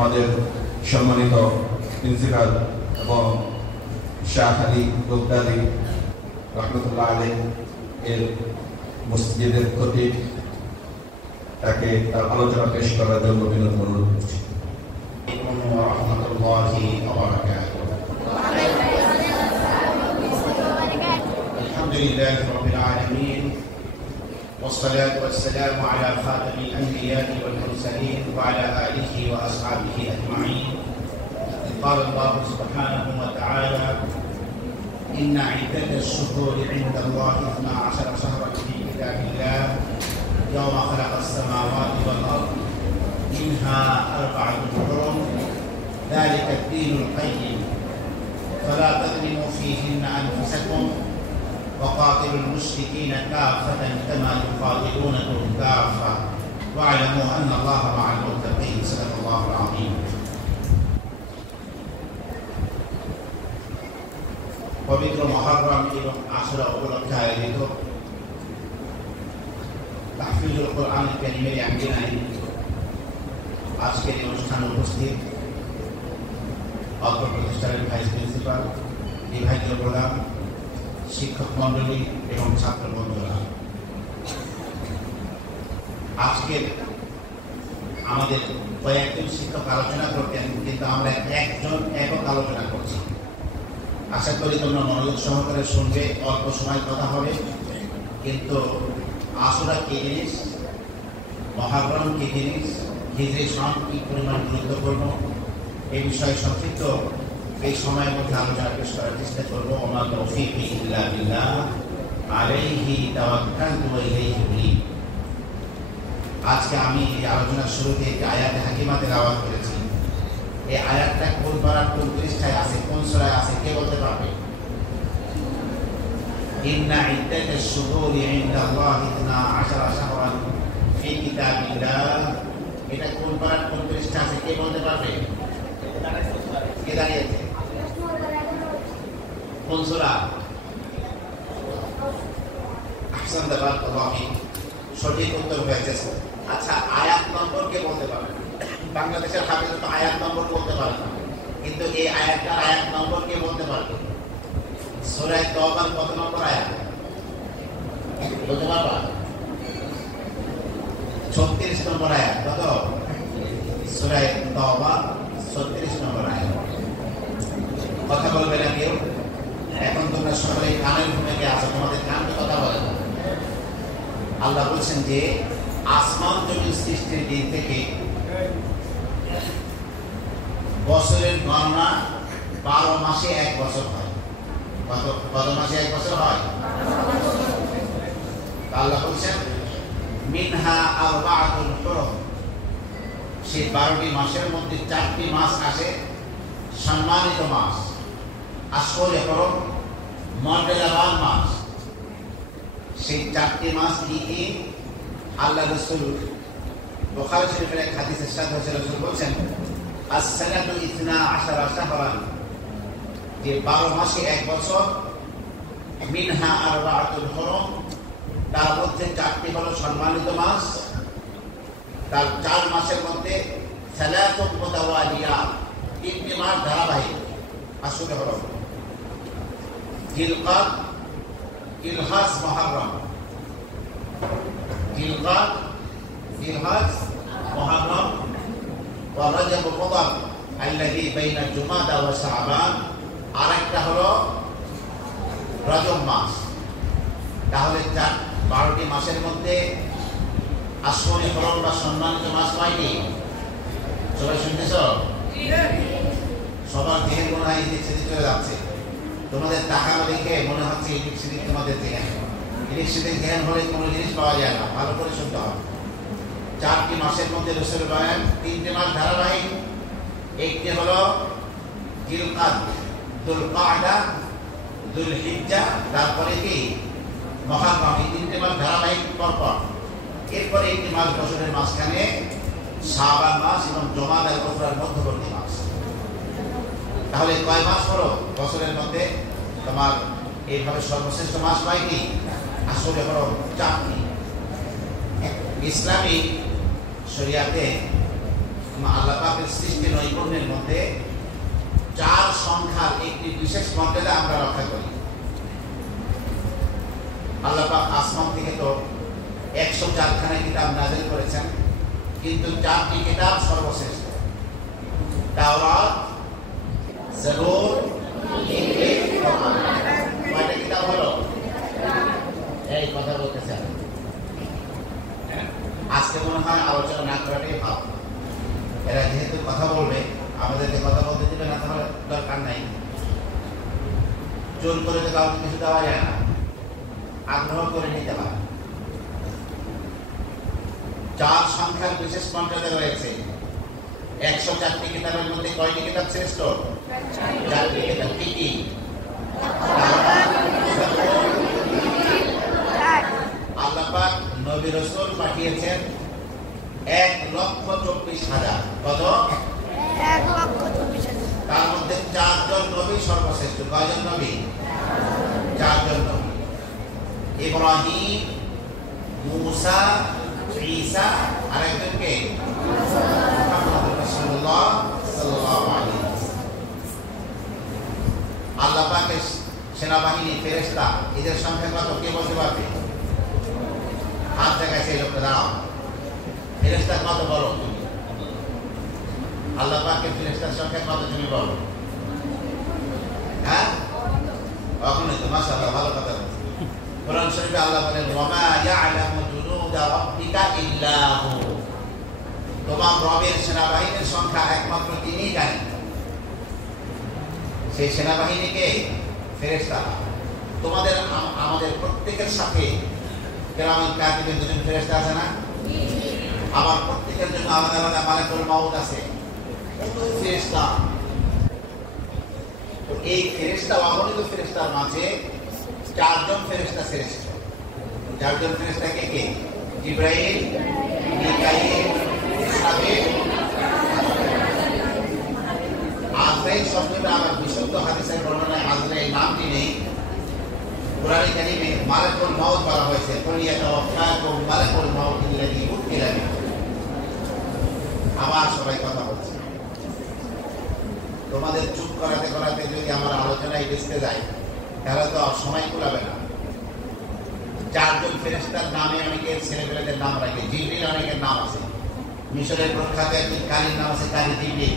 আমাদের সম্মানিত প্রিন্সিপাল এবং শাহ আলী গোগদালি রহমতুল্লাহ আলাইহ এর মসজিদের খতিব তাকে তার আলোচনা পেশ করার জন্য বিনীত অনুরোধ করছি। আলহামদুলিল্লাহ রাব্বিল আলামিন والصلاة والسلام على خاتم الأنبياء والمرسلين وعلى آله وأصحابه أجمعين. قال الله سبحانه وتعالى: إن عدة الشهور عند الله 12 شهرا في كتاب الله يوم خلق السماوات والأرض منها 4 حرم ذلك الدين القيم فلا تظلموا فيهن أنفسكم وقاتلوا المشركين كافة كما يقاتلونكم كافة واعلموا أن الله مع المتقين. صدق الله العظيم. পবিত্র মুহররম এবং আশুরা উপলক্ষে আয়োজিত তাহফিজুল কোরআন কারীমের আঙ্গিনায় আজকের এই অনুষ্ঠানে উপস্থিত অত্র প্রতিষ্ঠানের ভাইস প্রিন্সিপাল, বিভাগীয় প্রধান, শিক্ষক মন্ডলী এবং ছাত্র বন্ধুরা, আজকের আমাদের কয়েকজন শিক্ষক আলোচনা করতেন, কিন্তু আমরা একক আলোচনা করছি। আশা করি তোমরা মনোযোগ সহকারে শুনবে, অল্প সময় কথা হবে, কিন্তু আশুরা কি জিনিস, মুহররম কি জিনিস, হিজরি সন কি পরিমাণ গুরুত্বপূর্ণ, এই বিষয়ে সংক্ষিপ্ত এই সময়ের মধ্যে আলোচনা পেশ করার চেষ্টা করবো। ওমা তৌফিকি ইল্লা বিল্লাহ আলাইহি তাওয়াক্কালতু ওয়া ইলাইহি উনীব। আজকে আমি এই আলোচনার শুরুতে একটি আয়াতে হাকিমা তেলাওয়াত করেছি। এই আয়াতটা কোন পারার কোন পৃষ্ঠায় আছে, কোন সূরায় আছে, কে বলতে পারবে? ইন্না ইদ্দাতাশ শুহুরি ইনদাল্লাহি 12 শাহরান ফি কিতাবিল্লাহ, এটা কোন পারার কোন পৃষ্ঠা আছে, কে বলতে পারবে? কে দাঁড়িয়েছে? কোন সূরা? আহসান, বারাকাল্লাহু ফিক, সঠিক উত্তর হয়েছে। আচ্ছা, আয়াত নম্বর কে বলতে পারবে? বাংলাদেশের হাফেজ তো আয়াত নম্বর বলতে পারে না, কিন্তু এই আয়াতটার আয়াত নম্বর কে বলতে পারবে? সূরা তাওবার কত নম্বর আয়াত বলতে পারবা? 36 নম্বর আয়াত। কত? সূরা তাওবা 36 নম্বর আয়াত। কথা বলবে না কেউ? এখন তোমরা সবাই কানের ভূমিকে আছো, তোমাদের কানকে কথা বলে না। আল্লাহ বলছেন যে আসমান জমিন সৃষ্টির দিন থেকে বছরের গণনা 12 মাসে 1 বছর হয়। কত মাসে 1 বছর হয়? আল্লাহ বলছেন মিনহা আরবাআতুল হুরুম, সেই 12টি মাসের মধ্যে 4টি মাস আসে সম্মানিত মাস, আশহুরে হুরুম, মর্যাদাবান মাস। সেই 4টি মাস কি? আল্লাহ রাসূল বুখারী শরীফের এক হাদিসের সাথে রাসূল বলেছেন as-sanatu 12 শাহরান, যে 12 মাসে 1 বছর, মিনহা আরবাআতুল হুরুম, তার মধ্যে 4টি হলো সম্মানিত মাস, তার 4 মাসের মধ্যে সালাতুন মুতাওয়ালিয়া, 3টি মাস ধারাবাহিক। আশুরা হলো জিলকাদ, জিলহজ, মুহররম। জিলকাদ, জিলহজ, মুহররম, ওয়া রজব মুদার আল্লাযী বাইনা জুমাদা ওয়া শাবান, আরেকটা হলো রজব মাস। তাহলে 12টি মাসের মধ্যে আশহুরে হুরুম বা সম্মানিত মাস কয়টি? সবাই শুনতেছ? সবার দিকে মনে হয় এদিক সেদিক চলে যাচ্ছে। তোমাদের তাকানো দেখে মনে হচ্ছে এদিক সেদিক তোমাদের ধ্যান। এদিক সেদিক ধ্যান হলে কোনো জিনিস পাওয়া যায় না, ভালো করে শুনতে হবে। 4টি মাসের মধ্যে রাসূল বলেন 3টি মাস ধারাবাহিক, একটি হলো জিলকাদ, যুলকাদা, যুলহিজ্জা, তারপরে কি মুহররম। এই 3টি মাস ধারাবাহিক পরপর। এরপরে একটি মাস বছরের মাঝখানে শাবান মাস এবং জমাদার উখরার মধ্যবর্তী মাস। তাহলে কয় মাস হলো বছরের মধ্যে? তোমার এইভাবে সর্বশ্রেষ্ঠ মাস কয়টি? আসলে হলো 4টি। ইসলামী শরিয়াতে আল্লাহ পাকের সৃষ্টি গ্রহণের মধ্যে 4 সংখ্যার একটি বিশেষ মর্যাদা আমরা রক্ষা করি। আল্লাহ পাক আসমান থেকে তো 104 খানা কিতাব নাযিল করেছেন, কিন্তু 4টি কিতাব সর্বশ্রেষ্ঠ। তাওরাত, জাবুর, ইনজিল, কোরআন। কয়টা কিতাব হলো? এই কথা বলতেছেন। আজকে মনে হয় আলোচনা না করাটাই ভালো। এরা যেহেতু কথা বলবে, আমাদেরকে কথা বলতে দিবে না, তাহলে দরকার নাই। জোর করে তো কাউকে কিছু দেওয়া যায় না, আগ্রহ করে নিতে হয়। 4 সংখ্যার বিশেষ মর্যাদা রয়েছে। 104টি কিতাবের মধ্যে কয়টি কিতাব শ্রেষ্ঠ? 4টি কিতাব। কি কি? আল্লাহ পাক নবী রাসূল পাঠিয়েছেন 1,24,000। কত? 1,24,000। তার মধ্যে 4 জন নবী সর্বশ্রেষ্ঠ। কয়জন নবী? 4 জন নবী। ইব্রাহিম, মূসা, ঈসা, আর একজনকে মুহাম্মদ রাসূলুল্লাহ সাল্লাল্লাহু আলাইহি ওয়াসাল্লাম। আল্লাহ পাকের সেনাবাহিনী, ফেরেশতা, এদের সংখ্যা কত কে বলতে পারবে? হাত দেখাইছে লোকটা, দাঁড়াও। ফেরেশতা কত বলো তুমি? আল্লাহ পাকের ফেরেশতার সংখ্যা কত তুমি বলো? হ্যাঁ, কখনোই তো। মাশাআল্লাহ, ভালো কথা বলছো। কোরআন শরীফে আল্লাহ বলেন, ওয়ামা ইয়ালামু জুনুদা রাব্বিকা ইল্লা হু। তোমার রবের সেনাবাহিনীর সংখ্যা একমাত্র তিনিই জানেন। সেই সেনাবাহিনীকে ফেরেশতা। তোমাদের আমাদের প্রত্যেকের সাথে কিরামান কাতিবিন দুজন ফেরেশতা আছে না? আবার প্রত্যেকের জন্য আলাদা আলাদা মালাকুল মাউত আছে। কত ফেরেশতা! তো এই ফেরেশতা, অগণিত ফেরেশতার মাঝে 4 জন ফেরেশতা শ্রেষ্ঠ। 4 জন ফেরেশতা কে কে? জিবরাইল, মিকাইল, ইসরাফিল। আজরাইল শব্দটা আবার বিশুদ্ধ হাদিসের বর্ণনায় আজরাইল নামটি নেই। কুরআনে কারীমে মালাকুল মাউত বলা হয়েছে, ফালিয়াতাওয়াফাকুম মালাকুল মাউত আল্লাযী উকিলা বিহি। আবার সবাই কথা বলছে। তোমাদের চুপ করাতে করাতে যদি আমার আলোচনায় বেঁচতে যায়, তাহলে তো সময় কুলাবে না। 4 জন ফেরেশতার নামে অনেকের ছেলেপেলেদের নাম রাখে। জিবরিল অনেকের নাম আছে। মিশরের প্রখ্যাত একজন কারীর নাম আছে কারী জিবরিল।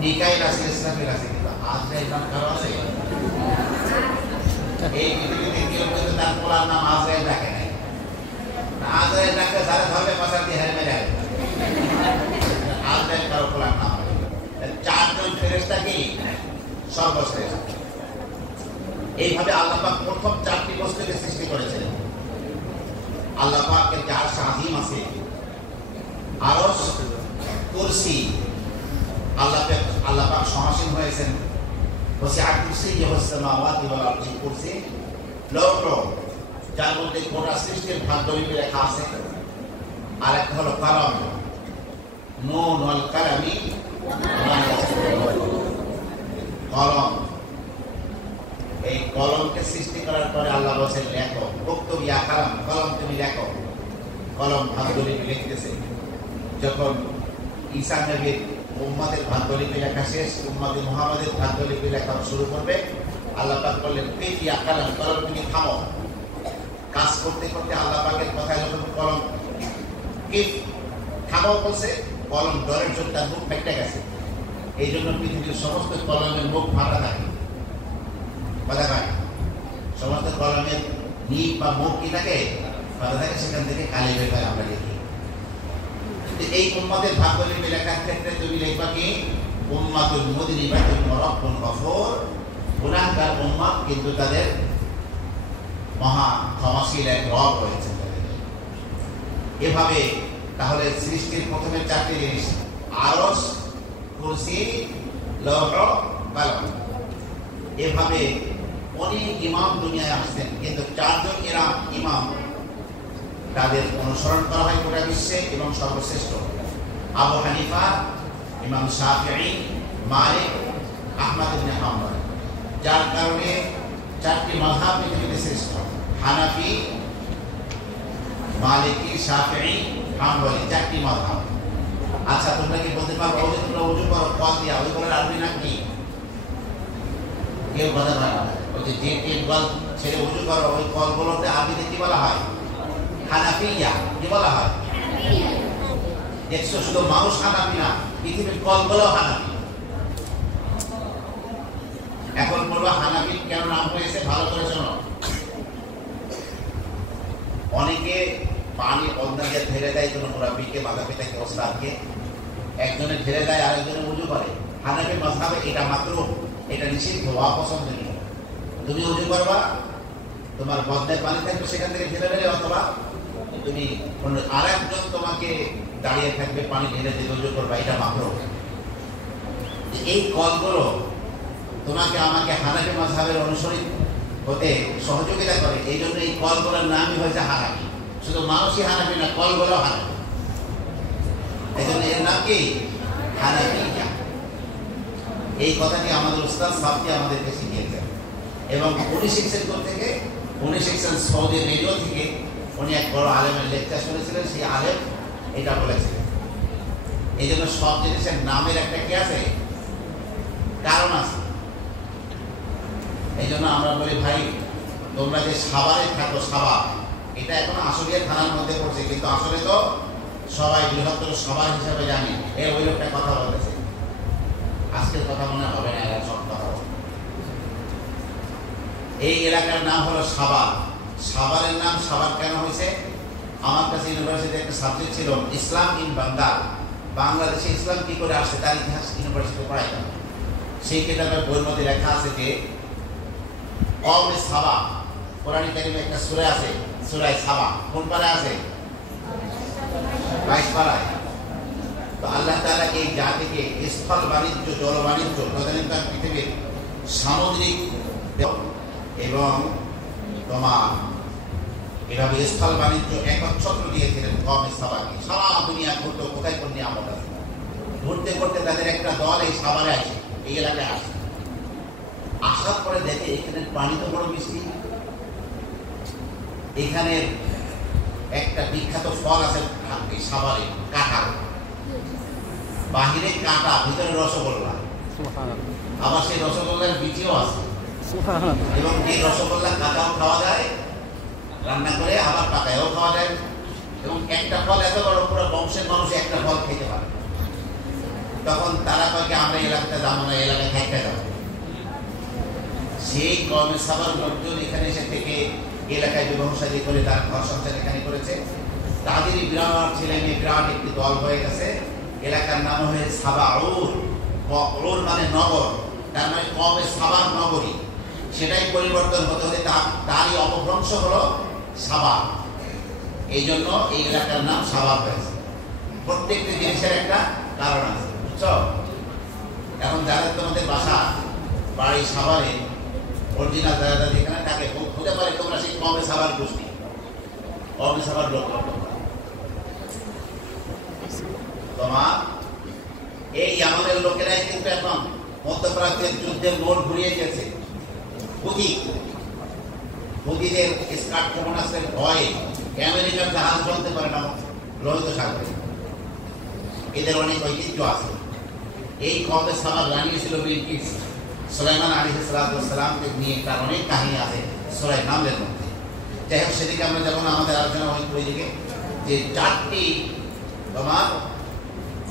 মিকাইল আছে, ইসরাফিল আছে, কিন্তু আজরাইল নাম কারো আছে? এই পৃথিবীতে কেউ কিন্তু তার পোলার নাম আজরাইল রাখে নাই। আজরাইল রাখলে যারা ধরবে পাশার দিয়ে হেরে মেরে আসবে। আজরাইল কারো পোলার নাম। 4 জন ফেরেশতা কি সর্বশ্রেষ্ঠ। এইভাবে আল্লাহ পাক প্রথম 4টি বস্তুকে সৃষ্টি করেছেন। আল্লাহ পাকের যে আরশ আযীম আছে, আরশ, কুরসি। আল্লাহ পাক সমাসীন হয়েছেন। ওয়াসিআ কুরসিয়্যুহু আস-সামাওয়াতি ওয়াল আরদি। কুরসি লৌহ, যার মধ্যে গোটা সৃষ্টির ভাগ্যলিপি লেখা আছে। আর একটা হলো কলম, নুন ওয়াল কালামি ওয়া মা ইয়াসতুরুন। কলম, এই কলমকে সৃষ্টি করার পরে আল্লাহ বলেন লেখো। উক্তুব ইয়া কালাম, কলম তুমি লেখো। কলম ভাগ্যলিপি লিখতেছে। যখন ঈসা নবীর উম্মতের ভাগ্যলিপি লেখা শেষ, উম্মতে মুহাম্মাদের ভাগ্যলিপি লেখা শুরু করবে, আল্লাহ পাক বললেন ইয়া কালাম, কলম তুমি থামো। কাজ করতে করতে আল্লাহ পাকের কথায় যখন কলম কি থামো বলছে, কলম ডরের জন্য তার মুখ ফেটে গেছে। এই জন্য পৃথিবীর সমস্ত কলমের মুখ ফাটা থাকে। কথা কয়, সমস্ত কলমের নিপ বা মুখ কি থাকে? ফাটা থাকে। সেখান থেকে কালি বের হয়, আমরা লিখি। এই উম্মতের ভাগ্যলিপি লেখার ক্ষেত্রে তুমি লিখবা কি? উম্মাতুল মুযনিবাতুন ওয়া রাব্বুল গফুর। গুনাহগার উম্মত, কিন্তু তাদের মহা ক্ষমাশীল এক রব রয়েছে। এভাবে তাহলে সৃষ্টির প্রথমে 4টি জিনিস, আরশ, কুরসি, লৌহ, কলম। এভাবে অনেক ইমাম দুনিয়ায় আসছেন, কিন্তু 4 জন ইমাম তাদের অনুসরণ করা হয় গোটা বিশ্বে এবং সর্বশ্রেষ্ঠ। আবু হানিফা, ইমাম শাফিঈ, মালিক, আহমদ ইবনে হাম্বল। যার কারণে 4টি মাযহাব পৃথিবীতে শ্রেষ্ঠ। হানাফি, মালিকি, শাফিঈ, হাম্বলি, 4টি মাযহাব। আচ্ছা, তোমরা কি বলতে পারো কেউ কথা হয় না, বলছে যে টিউবওয়েল ছেড়ে উজু করো ওই কলগুলোতে আরবিতে কি বলা হয়? হানাফিয়া। কি বলা হয়? দেখছো, শুধু মানুষ হানাফি না, পৃথিবীর কলগুলো হানাফি। এখন বলবো হানাফি কেন নাম হয়েছে, ভালো করে শোনো। অনেকে পানি অন্যকে ঢেলে দেয়, কোনো মুরাব্বিকে, মাথা পিতাকে, ওস্তাদকে, একজনে ঢেলে দেয় আরেকজনে উজু করে। হানাফি মাযহাবে এটা মাকরুহ, এটা নিষিদ্ধ, অপছন্দনীয়। তুমি উজু করবা, তোমার বদনায় পানি থাকবে সেখান থেকে ঢেলে দেবে, অথবা তুমি আরেকজন তোমাকে দাঁড়িয়ে থাকবে পানি ঢেলে দিয়ে উজু করবা, এটা মাকরুহ। এই কলগুলো তোমাকে আমাকে হানাফি মাযহাবের অনুসারী হতে সহযোগিতা করে, এই জন্য এই কলগুলোর নামই হয়েছে হানাফি। শুধু মানুষই হানাফি না, কলগুলো হানাফি, এই জন্য এর নাম কি? হানাফিয়া। এই কথাটি আমাদের উস্তাদ সাহেবকে আমাদেরকে শিখিয়েছেন, এবং উনি শিখছেন থেকে, উনি শিখছেন সৌদি রেডিও থেকে। উনি এক বড় আলেমের লেকচার শুনেছিলেন, সেই আলেম এটা বলেছিলেন। এই জন্য সব জিনিসের নামের একটা কি আছে, কারণ আছে। এই জন্য আমরা বলি ভাই, তোমরা যে সাভারে থাকো, সাভার এটা এখন আশুলিয়া থানার মধ্যে পড়ছে, কিন্তু আসলে তো সবাই বৃহত্তর সাভার হিসাবে জানি। ওই লোকটা কথা বলতেছে, আজকের কথা মনে হবে না, এরা সব কথা বলে। এই এলাকার নাম হলো সাভার। সাভারের নাম সাভার কেন হয়েছে? আমার কাছে ইউনিভার্সিটি একটা সাবজেক্ট ছিল, ইসলাম ইন বাংলার, বাংলাদেশে ইসলাম কি করে আসে তার ইতিহাস ইউনিভার্সিটি পড়াইতাম। সেই কিতাবের বইয়ের মধ্যে লেখা আছে যে কওমে সাবা, কোরআন কারীমে একটা সূরা আছে, সূরা সাবা। কোন পারায় আছে? 22 পারায়। তো আল্লাহ তাআলা এই জাতিকে স্থল বাণিজ্য, জল বাণিজ্য, তদানীন্তন পৃথিবীর সামুদ্রিক এবং তোমার এভাবে স্থল বাণিজ্য একচ্ছত্র দিয়েছিলেন কওমে সাবাকে। সারা দুনিয়া ঘুরতো, কোথায় কোন নিয়ামত আছে। ঘুরতে ঘুরতে তাদের একটা দল এই সাভারে আসে, এই এলাকায় আসে। আসার পরে দেখে এখানে পানি তো বড় মিষ্টি, এখানে একটা বিখ্যাত ফল আছে সাভারে, কাঁঠাল। বাহিরে কাঁটা, ভিতরে রসগোল্লা। আবার সেই রসগোল্লার বীজও আছে, এবং এই রসগোল্লা কাঁচাও খাওয়া যায় রান্না করে, আবার পাকায়ও খাওয়া যায়। এবং একটা ফল এত বড়, পুরো বংশের মানুষ একটা ফল খেতে পারে। তখন তারা কয়েকে আমরা এলাকাতে যাবো না, এলাকায় থাকতে যাবো। সেই কওমে সাবার লোকজন এখানে এসে থেকে এলাকায় বিবাহ-শাদী করে তার ঘর সংসার এখানে করেছে। তাদেরই বিরাট ছেলে মেয়ে, বিরাট একটি দল হয়ে গেছে। এলাকার নাম হয়েছে সাবাউর। উর মানে নগর, তার মানে কওমে সাবার নগরী। সেটাই পরিবর্তন হতে হতে তারই অপভ্রংশ হলো সাবা। এই জন্য এই এলাকার নাম সাবা হয়েছে। প্রত্যেকটি জিনিসের একটা কারণ আছে, বুঝছো? এখন যাদের তোমাদের বাসা বাড়ি সাভারে, অরিজিনাল যারা যেখানে থাকে, হতে পারে তোমরা সেই কওমে সাবার গোষ্ঠী, কওমে সাবার লোক। তোমার এই আমাদের লোকেরাই কিন্তু এখন মধ্যপ্রাচ্যের যুদ্ধের মোড় ঘুরিয়ে গেছে। হুদিদের স্কার্ট ক্ষেপণাস্ত্রের ভয়ে আমেরিকার জাহাজ চলতে পারে না লোহিত সাগরে। এদের অনেক ঐতিহ্য আছে। এই কওমে সাবার জানিয়েছিল বিলকিস সুলাইমান আলাইহিস সালামকে নিয়ে, তার অনেক কাহিনী আছে সূরা নামলের মধ্যে। যাই হোক, সেদিকে আমরা যখন আমাদের আলোচনা হয় ওইদিকে যে 4টি তোমার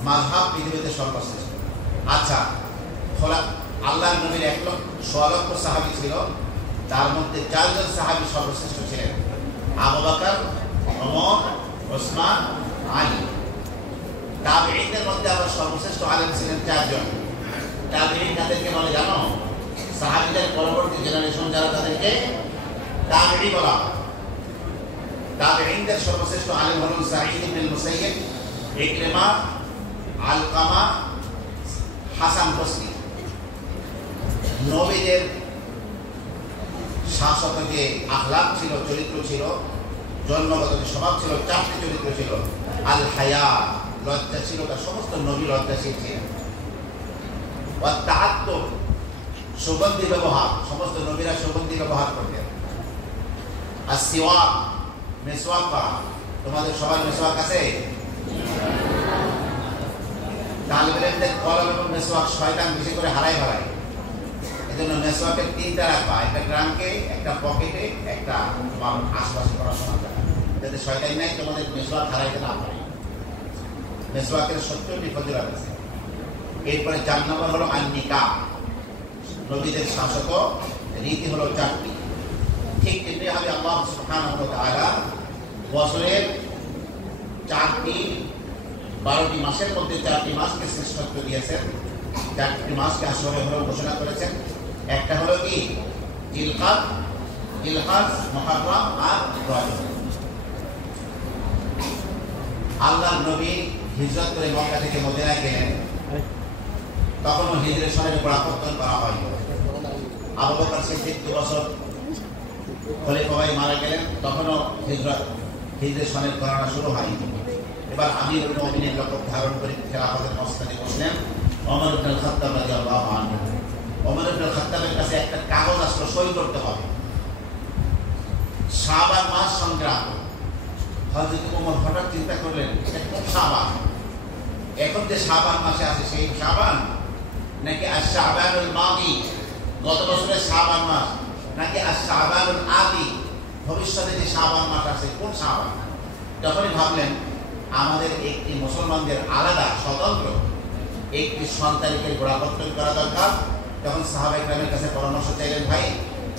মাযহাব পৃথিবীতে সর্বশ্রেষ্ঠ। আচ্ছা, আল্লাহর নবীর 1,00,000 সাহাবী ছিল, তার মধ্যে 4 জন সাহাবী সর্বশ্রেষ্ঠ ছিলেন, আবু বকর, ওমর, ওসমান, আলী। তাবেঈনদের মধ্যে আবার সর্বশ্রেষ্ঠ আলেম ছিলেন 4 জন। তাবেঈন তাদেরকে বলে জানো? সাহাবীদের পরবর্তী জেনারেশন যারা, তাদেরকে তাবেঈ বলা হয়। তাবেঈনদের সর্বশ্রেষ্ঠ আলেম হলেন সাঈদ ইবনে মুসাইয়্যিব, ইকরিমা, আলকামা, হাসান বসরি। নবীদের শাসক যে আখলাক ছিল, চরিত্র ছিল, জন্মগত যে স্বভাব ছিল, 4টি চরিত্র ছিল। আল হায়া, লজ্জাশীলতা, সমস্ত নবী লজ্জাশীল ছিলেন। ওয়াত-তাআত্তুর, সুগন্ধি ব্যবহার, সমস্ত নবীরা সুগন্ধি ব্যবহার করতেন। আর-সিওয়াক, মেসওয়াক করা, তোমাদের সবার মেসওয়াক আছে? তালিবের কলম এবং মেসওয়াক শয়তান বেশি করে হারায় ফেলায়। এজন্য মেসওয়াকের 3টা রাখবা, একটা গ্রামকে, একটা পকেটে, একটা তোমার আশপাশে পড়াশোনা করা, যাতে শয়তান নাই তোমাদের মেসওয়াক হারাইতে না পারে। মেসওয়াকের 70টি ফজিলত আছে। এরপরে 4 নম্বর হলো আন-নিকাহ। নবীদের শাসক রীতি হলো 4টি। ঠিক তেমনি ভাবে আল্লাহ সুবহানাহু ওয়া তাআলা বছরের 12টি মাসের মধ্যে 4টি মাসকে শ্রেষ্ঠত্ব দিয়েছেন। 4টি মাসকে আসরে হলো ঘোষণা করেছেন। একটা হলো কি জিলকাদ, মুহররম আর রজব। আল্লাহর নবী হিজরত করে মক্কা থেকে মদিনায় গেলেন, তখনও হিজরি সনের পরিবর্তন করা হয়নি। আবু বকর সিদ্দিক 2 বছর খলিফায় মারা গেলেন, তখনও হিজরি সনের গণনা শুরু হয়নি। এবার আমিরুল মুমিনিন লকব ধারণ করে খেলাফতের মসনদে বসলেন ওমর ইবনে খাত্তাব রাদিয়াল্লাহু আনহু। ওমর ইবনে খাত্তাবের কাছে একটা কাগজ আসলো, সই করতে হবে। শাবান মাস সংগ্রাম। হযরত ওমর হঠাৎ চিন্তা করলেন, এটা কোন শাবান? এখন যে শাবান মাসে আছে সেই শাবান, নাকি আশ-শাবানুল মাদি গত বছরের শাবান মাস, নাকি আশ-শাবানুল আদি ভবিষ্যতে যে শাবান মাস আছে কোন শাবান? তখনই ভাবলেন আমাদের একটি মুসলমানদের আলাদা স্বতন্ত্র একটি সন্তানিকের গোড়াপত্তন করা দরকার। তখন সাহাবায়ে কেরামের কাছে পরামর্শ চাইলেন, ভাই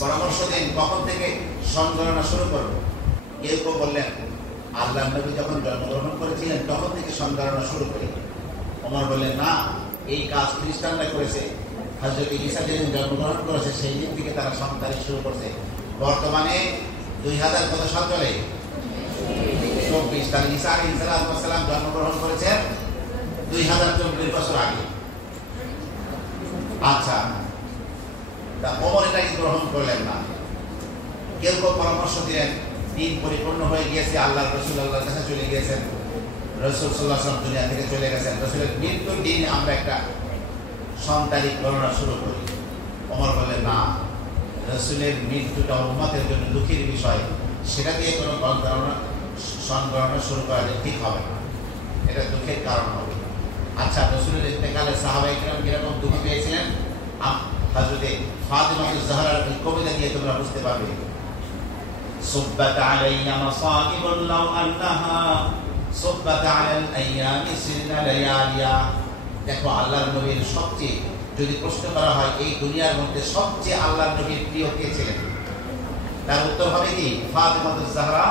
পরামর্শ দিন কখন থেকে সন গণনা শুরু করব? কেউ কেউ বললেন আল্লাহর নবী যখন জন্মগ্রহণ করেছিলেন তখন থেকে সন গণনা শুরু করি। ওমর বললেন না, এই কাজ খ্রিস্টানরা করেছে, হযরত ঈসা যেদিন জন্মগ্রহণ করেছে সেই দিন থেকে তারা সন তারিখ শুরু করছে। বর্তমানে 2000 কত সাল চলে? 24। তাহলে ঈসা আলাইহিস সালাম জন্মগ্রহণ করেছেন 2024 বছর আগে। আচ্ছা, তা ওমর এটাকে গ্রহণ করলেন না। কেউ কেউ পরামর্শ দিলেন দিন পরিপূর্ণ হয়ে গিয়েছে, আল্লাহ রাসূল আল্লাহর কাছে চলে গিয়েছেন, রাসূল সাল্লাল্লাহু আলাইহি ওয়াসাল্লাম দুনিয়া থেকে চলে গেছেন, রাসূলের মৃত্যুর দিন আমরা একটা সন তারিখ গণনা শুরু করি। ওমর বললেন না, রাসূলের মৃত্যুটা উম্মতের জন্য দুঃখের বিষয়, সেটা দিয়ে কোনো সন গণনা শুরু করা ঠিক হবে না, এটা দুঃখের কারণ হবে। আচ্ছা, রাসূলের ইন্তেকালে সাহাবায়ে কেরাম কিরকম দুঃখ পেয়েছিলেন হযরত ফাতিমা জাহরার এই কবিতা দিয়ে তোমরা বুঝতে পারবে। সুব্বাত আলাইয়া মাসাকিবুল লাউ আন্নাহা সুব্বাত আলাল আইয়ামি সিরনা লায়ালিয়া। দেখো আল্লাহর নবীর সবচেয়ে, যদি প্রশ্ন করা হয় এই দুনিয়ার মধ্যে সবচেয়ে আল্লাহর নবীর প্রিয় কে ছিলেন, তার উত্তর হবে কি ফাতিমা জাহরা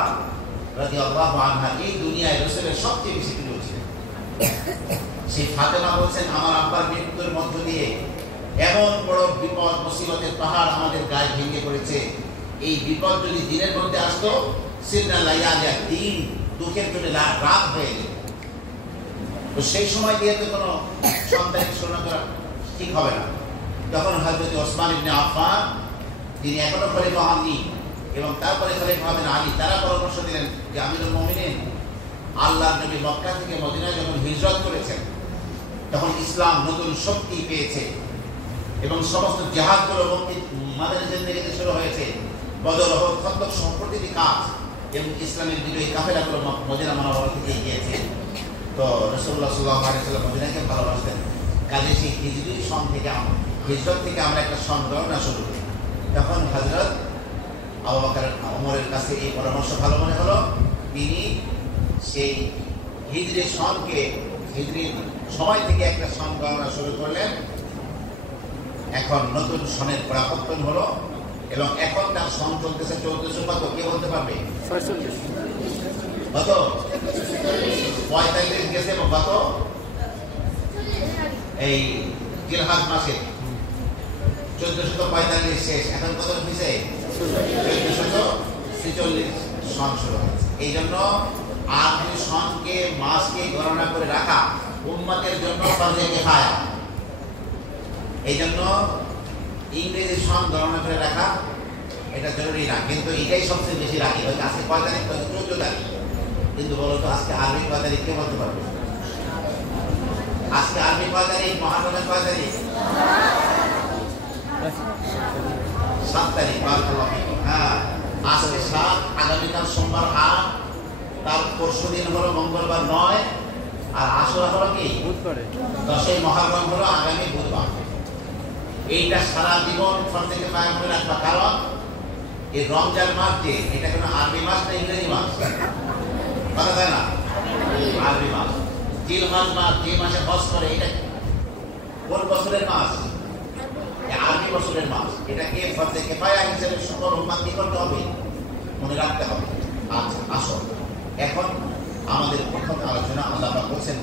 রাদিয়াল্লাহু আনহা এই দুনিয়ায় রাসূলের সবচেয়ে বেশি প্রিয় ছিলেন। সেই ফাতেমা বলছেন, আমার আব্বার মৃত্যুর মধ্য দিয়ে এমন বড় বিপদ মুসিবতের পাহাড় আমাদের গায়ে ভেঙে পড়েছে, এই বিপদ যদি দিনের মধ্যে আসতো সিরনা লায়ালিয়া, দিন দুঃখের জন্য রাত হয়ে যেত। তো সেই সময় দিয়ে তো কোনো সন্তানের শোনা করা ঠিক হবে না। তখন হযরত ওসমান ইবনে আফফান, তিনি এখনো খলিফা হননি এবং তারপরে খলিফা হবেন আলী, তারা পরামর্শ দিলেন যে আমিরুল মুমিনিন, আল্লাহর নবী মক্কা থেকে মদিনায় যখন হিজরত করেছেন তখন ইসলাম নতুন শক্তি পেয়েছে এবং সমস্ত জিহাদগুলো মাদানী জিন্দেগিতে শুরু হয়েছে। বদর, উহুদ, খন্দক সহ প্রতিটি কাজ এবং ইসলামের বিজয়ী কাফেলাগুলো মদিনা মুনাওয়ারা থেকে গিয়েছে। তো রাসূলুল্লাহ সাল্লাল্লাহু আলাইহি ওয়াসাল্লাম মদিনাকে ভালোবাসতেন, কাজে সেই হিজরি সন থেকে হিজরত থেকে আমরা একটা সন গণনা শুরু করি। তখন হযরত আবু বকর ওমরের কাছে এই পরামর্শ ভালো মনে হলো, তিনি সেই হিজরি সনকে হিজরি সময় থেকে একটা সন গণনা শুরু করলেন। এখন নতুন সনের পরিবর্তন হলো এবং এখন তার সন চলতেছে 1400 কত, কে বলতে পারবে? 46 কত? 45 গেছে এবং কত এই জিলহজ মাসে 1445 শেষ, এখন কত হয়েছে? 1446 সন শুরু হয়েছে। এই জন্য আরবি সনকে মাসকে গণনা করে রাখা উম্মতের জন্য ফরজে কিফায়া। এই জন্য ইংরেজি সন গণনা করে রাখা এটা জরুরি না, কিন্তু এটাই সবচেয়ে বেশি রাখি। আজকে 5 তারিখ, 14 তারিখ, কিন্তু বলো তো আজকে আরবি 5 তারিখ কে বলতে পারবে? আজকে আরবি 5 তারিখ, মহারমের 5 তারিখ, 7 তারিখ। হ্যাঁ, আজকে 7, আগামীকাল সোমবার 8, তার পরশু দিন হলো মঙ্গলবার 9, আর আশুরা হলো কি বুধবার, 10ই মহররম হলো আগামী বুধবার। এইটা সারা জীবন ফরজে কিফায়া মনে রাখবা, কারণ এই রমজান মাস যে এটা কোনো আরবি মাস না ইংরেজি মাস, কথা হয় না, আরবি মাস। জিলহজ মাস, যে মাসে হজ করে, এটা কোন বছরের মাস? আরবি বছরের মাস। এটাকে ফরজে কিফায়া হিসেবে সকল উম্মাত কি করতে হবে? মনে রাখতে হবে। আচ্ছা, আসো এখন আমাদের প্রথম আলোচনা। আল্লাহ পাক বলেন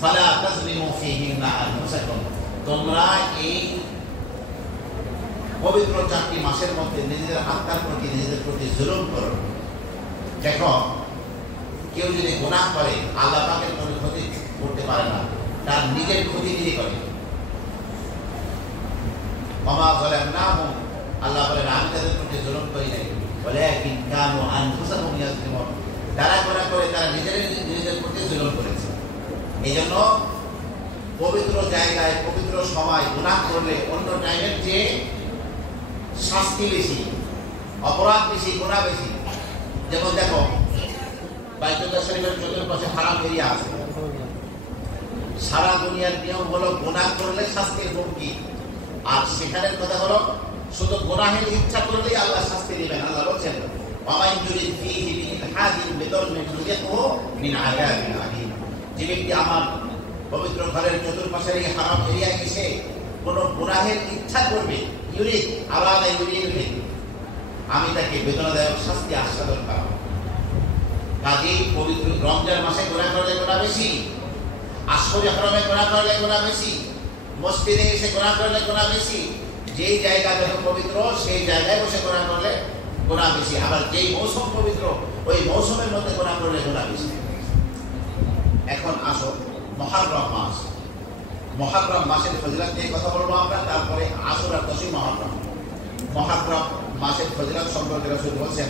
ফালা তাজলিমু ফীহিন্না আনফুসাকুম, তোমরা এই পবিত্র 4টি মাসের মধ্যে নিজেদের আত্মার প্রতি, নিজেদের প্রতি জুলুম করো। দেখো, কেউ যদি গুনাহ করে আল্লাহ পাকের কোনো ক্ষতি করতে পারে না, তার নিজের ক্ষতি নিজে করে। ওমা যালামনাহুম, আল্লাহ বলেন আমি তাদের প্রতি জুলুম করি নাই, ওয়ালাকিন কানু আনফুসাহুম ইয়াজলিমুন, তারা গুনাহ করে তারা নিজেদের প্রতি জুলুম করেছে। এইজন্য পবিত্র জায়গায় পবিত্র সময় গুনাহ করলে অন্য টাইমের চেয়ে শাস্তি বেশি, অপরাধ বেশি, গুনাহ বেশি। যেমন দেখো, বাইতুল্লাহ শরীফের চতুর্পাশে হারাম এরিয়া আছে। সারা দুনিয়ার নিয়ম হলো গুনাহ করলে শাস্তির হুমকি, আর সেখানের কথা হলো শুধু গুনাহের ইচ্ছা করলেই আল্লাহ শাস্তি দিবেন। আল্লাহ বলছেন ওয়ামান ইউরিদ ফীহি বিইলহাদিন বিযুলমিন নুযিকহু মিন আযাবিন আলীম, যে ব্যক্তি আমার পবিত্র ঘরের চতুর্পাশের এই হারাম এরিয়ায় এসে কোন গুনাহের ইচ্ছা করবে, ইউরিদ আলাদা ইউরিদ, আমি তাকে বেদনাদায়ক শাস্তি আস্বাদন করাবো। কাজেই পবিত্র রমজান মাসে গুনাহ করলে গুনাহ বেশি, আশরে হারামে গুনাহ করলে গুনাহ বেশি, মসজিদে এসে গুনাহ করলে গুনাহ বেশি। যেই জায়গা যত পবিত্র সেই জায়গায় বসে গুনাহ করলে গুনাহ বেশি, আবার যেই মৌসুম পবিত্র ওই মৌসুমের মধ্যে গুনাহ করলে গুনাহ বেশি। এখন আসো মুহররম মাস। মুহররম মাসের ফজিলত নিয়ে কথা বলবো আমরা, তারপরে আশুরা 10ই মুহররম। মুহররম মাসের ফজিলত সম্পর্কে রাসূল বলেছেন,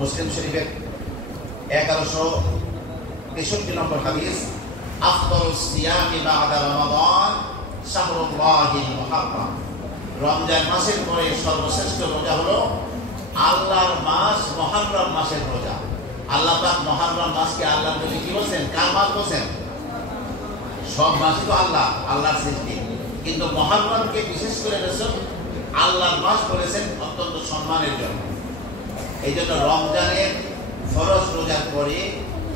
মুসলিম শরীফের 1163 নম্বর হাদিস, আফদালুস সিয়ামি বা'দা রমাদান শাহরুল্লাহিল মুহররম, রমজান মাসের পরে সর্বশ্রেষ্ঠ রোজা হলো আল্লাহর মাস মুহররম মাসের রোজা। আল্লাহ পাক মুহররম মাসকে আল্লাহর নবী কি বলেন? কার মাস বলেন? সব মাসই তো আল্লাহর সৃষ্টি, কিন্তু মুহররমকে বিশেষ করে রাসূল আল্লাহর মাস বলেছেন অত্যন্ত সম্মানের জন্য। এই জন্য রমজানের ফরজ রোজার পরে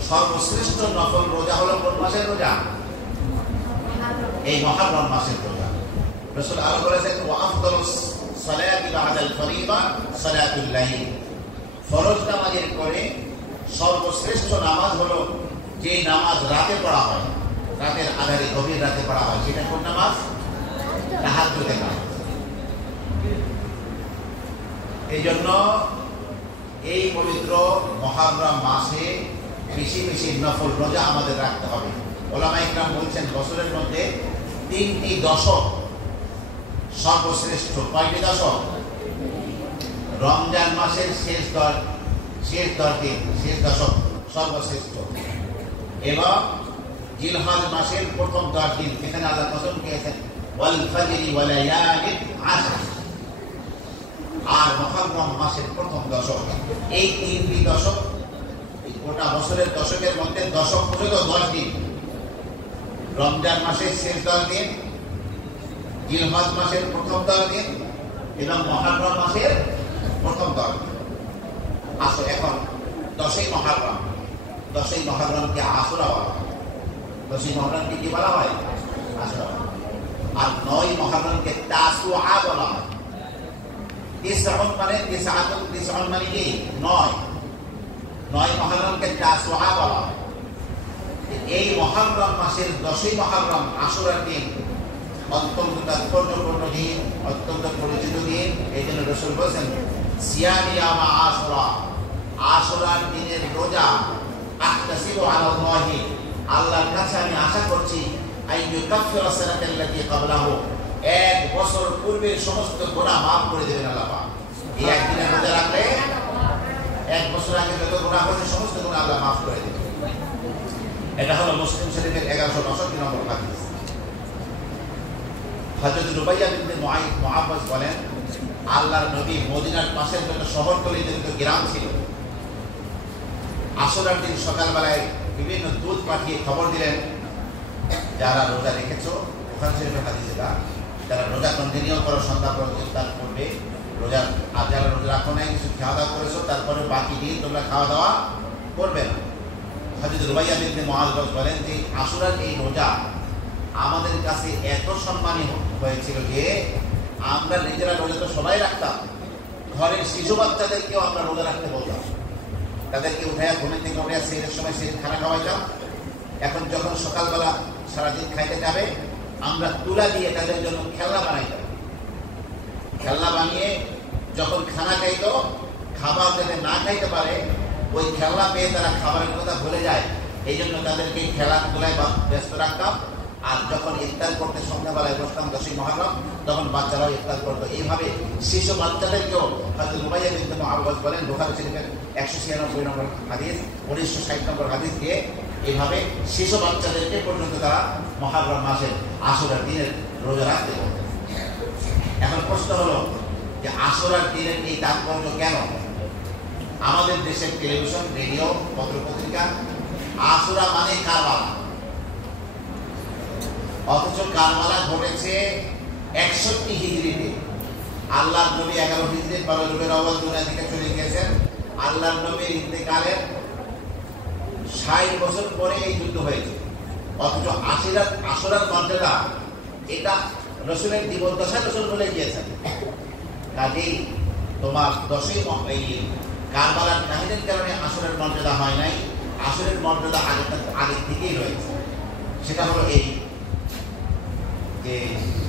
সর্বশ্রেষ্ঠ নফল রোজা হলো কোন মাসের রোজা? এই মুহররম মাসের রোজা। রাসূল আরো বলেছেন ওয়া আফদালুস সালাতি বা'দাল ফরিদা সালাতুল লাইল, ফরজ নামাজের পরে সর্বশ্রেষ্ঠ নামাজ হলো যে নামাজ রাতে পড়া হয়, রাতের আধারে গভীর রাতে পড়া হয়, সেটা কোন নামাজ? তাহাজ্জুদের নামাজ। এই জন্য এই পবিত্র মুহররম মাসে বেশি বেশি নফল রোজা আমাদের রাখতে হবে। ওলামায়ে ইকরাম বলছেন বছরের মধ্যে 3টি দশক সর্বশ্রেষ্ঠ। কয়টি দশক? রমজান মাসের শেষ 10 দিন, শেষ দশক সর্বশ্রেষ্ঠ, এবং জিলহজ মাসের প্রথম 10 দিন, এখানে আল্লাহ কসম খেয়েছেন ওয়াল ফাজরি ওয়া লায়ালিন আশর, আর মুহররম মাসের প্রথম দশক। এই 3টি দশক, গোটা বছরের দশকের মধ্যে দশক পর্যন্ত 10 দিন, রমজান মাসের শেষ 10 দিন, জিলহজ মাসের প্রথম 10 দিন এবং মুহররম মাসের প্রথম 10 দিন। আসো এখন 10ই মুহররম। 10ই মুহররমকে আশুরা বলা হয়। 10ই মুহররমকে কি বলা হয়? আশুরা। আর 9ই মুহররমকে তাসুআ বলা হয়। তিসউন মানে তিসউন মানে কি? 9 মুহররমকে তাসুআ বলা হয়। এই মুহররম মাসের 10ই মুহররম আশুরার দিন অত্যন্ত তাৎপর্যপূর্ণ দিন, অত্যন্ত পরিচিত দিন। এই জন্য রাসূল বলেছেন সিয়ামি ইয়ামা আশুরা, আশুরার দিনের রোজা আহতাসিবু আলাল্লাহি, আল্লাহর কাছে আমি আশা করছি আইয়ুকাফিরা সানাতাল্লাতী ক্বাবলাহু, 1 বছর পূর্বের সমস্ত গুনাহ maaf করে দেবেন আল্লাহ পাক। এই একদিনের রোজা রাখলে 1 বছর আগে যত গুনাহ হয়েছে সমস্ত গুনাহ আল্লাহ maaf করে দেবেন। এটা হলো মুসলিম শরীফের 1169 নম্বর হাদিস। হযরত রুবাইয়া বিনতে মুআওয়াজ বলেন, আল্লাহর নবী মদিনার পাশের যত শহরতলি, যত গ্রাম ছিল, আশুরার দিন সকালবেলায় বিভিন্ন দূত পাঠিয়ে খবর দিলেন, যারা রোজা রেখেছো, বুখারী শরীফের হাদিস এটা, যারা রোজা কন্টিনিউ করো সন্ধ্যা পর্যন্ত ইফতার করবে রোজা, আর যারা রোজা রাখো নাই কিছু খাওয়া দাওয়া করেছো তারপরে বাকি দিন তোমরা খাওয়া দাওয়া করবে না। হযরত রুবাইয়া বিনতে মুআয বলেন যে আশুরার এই রোজা আমাদের কাছে এত সম্মানী হয়েছিল যে আমরা নিজেরা রোজা তো সবাই রাখতাম, ঘরের শিশু বাচ্চাদেরকেও আমরা রোজা রাখতে বলতাম, তাদেরকে উঠাইয়া ঘুমে থেকে উঠে সেহের সময় সেহের খানা খাওয়াইতাম। এখন যখন সকালবেলা সারাদিন খাইতে যাবে আমরা তুলা দিয়ে তাদের জন্য খেলনা বানাইতাম, খেলনা বানিয়ে যখন খানা খাইতো খাবার যাতে না খাইতে পারে ওই খেলনা পেয়ে তারা খাবারের কথা ভুলে যায়, এই জন্য তাদেরকে খেলাধুলায় ব্যস্ত রাখতাম। আর যখন ইফতার করতে সন্ধ্যাবেলায় বসতাম 10ই মুহররম তখন বাচ্চারাও ইফতার করতো। এইভাবে শিশু বাচ্চাদেরকেও হযরত রুবাইয়া বিনতে মুআয বলেন বুখারী শরীফের 196 নম্বর হাদিস 1960 নম্বর হাদিস দিয়ে এইভাবে শিশু বাচ্চাদেরকে পর্যন্ত তারা মুহররম মাসের আশুরার দিনের রোজা রাখতে বলতেন। এখন প্রশ্ন হলো যে আশুরার দিনের এই তাৎপর্য কেন? আমাদের দেশের টেলিভিশন, রেডিও, পত্রপত্রিকা আশুরা মানে কারবালা, অথচ কারবালা ঘটেছে 61 হিজরিতে। আল্লাহর নবী 11 হিজরি 12 রবিউল আউয়াল দুনিয়া থেকে চলে গেছেন। আল্লাহর নবীর ইন্তেকালের 60 বছর পরে এই যুদ্ধ হয়েছে, অথচ আশুরার মর্যাদা এটা রসুলের জীবদ্দশায় রসুল বলে গিয়েছেন। কাজেই তোমার 10ই কারবালার কাহিনীর কারণে আশুরার মর্যাদা হয় নাই, আশুরের মর্যাদা আগে থেকেই রয়েছে। সেটা হলো এই যে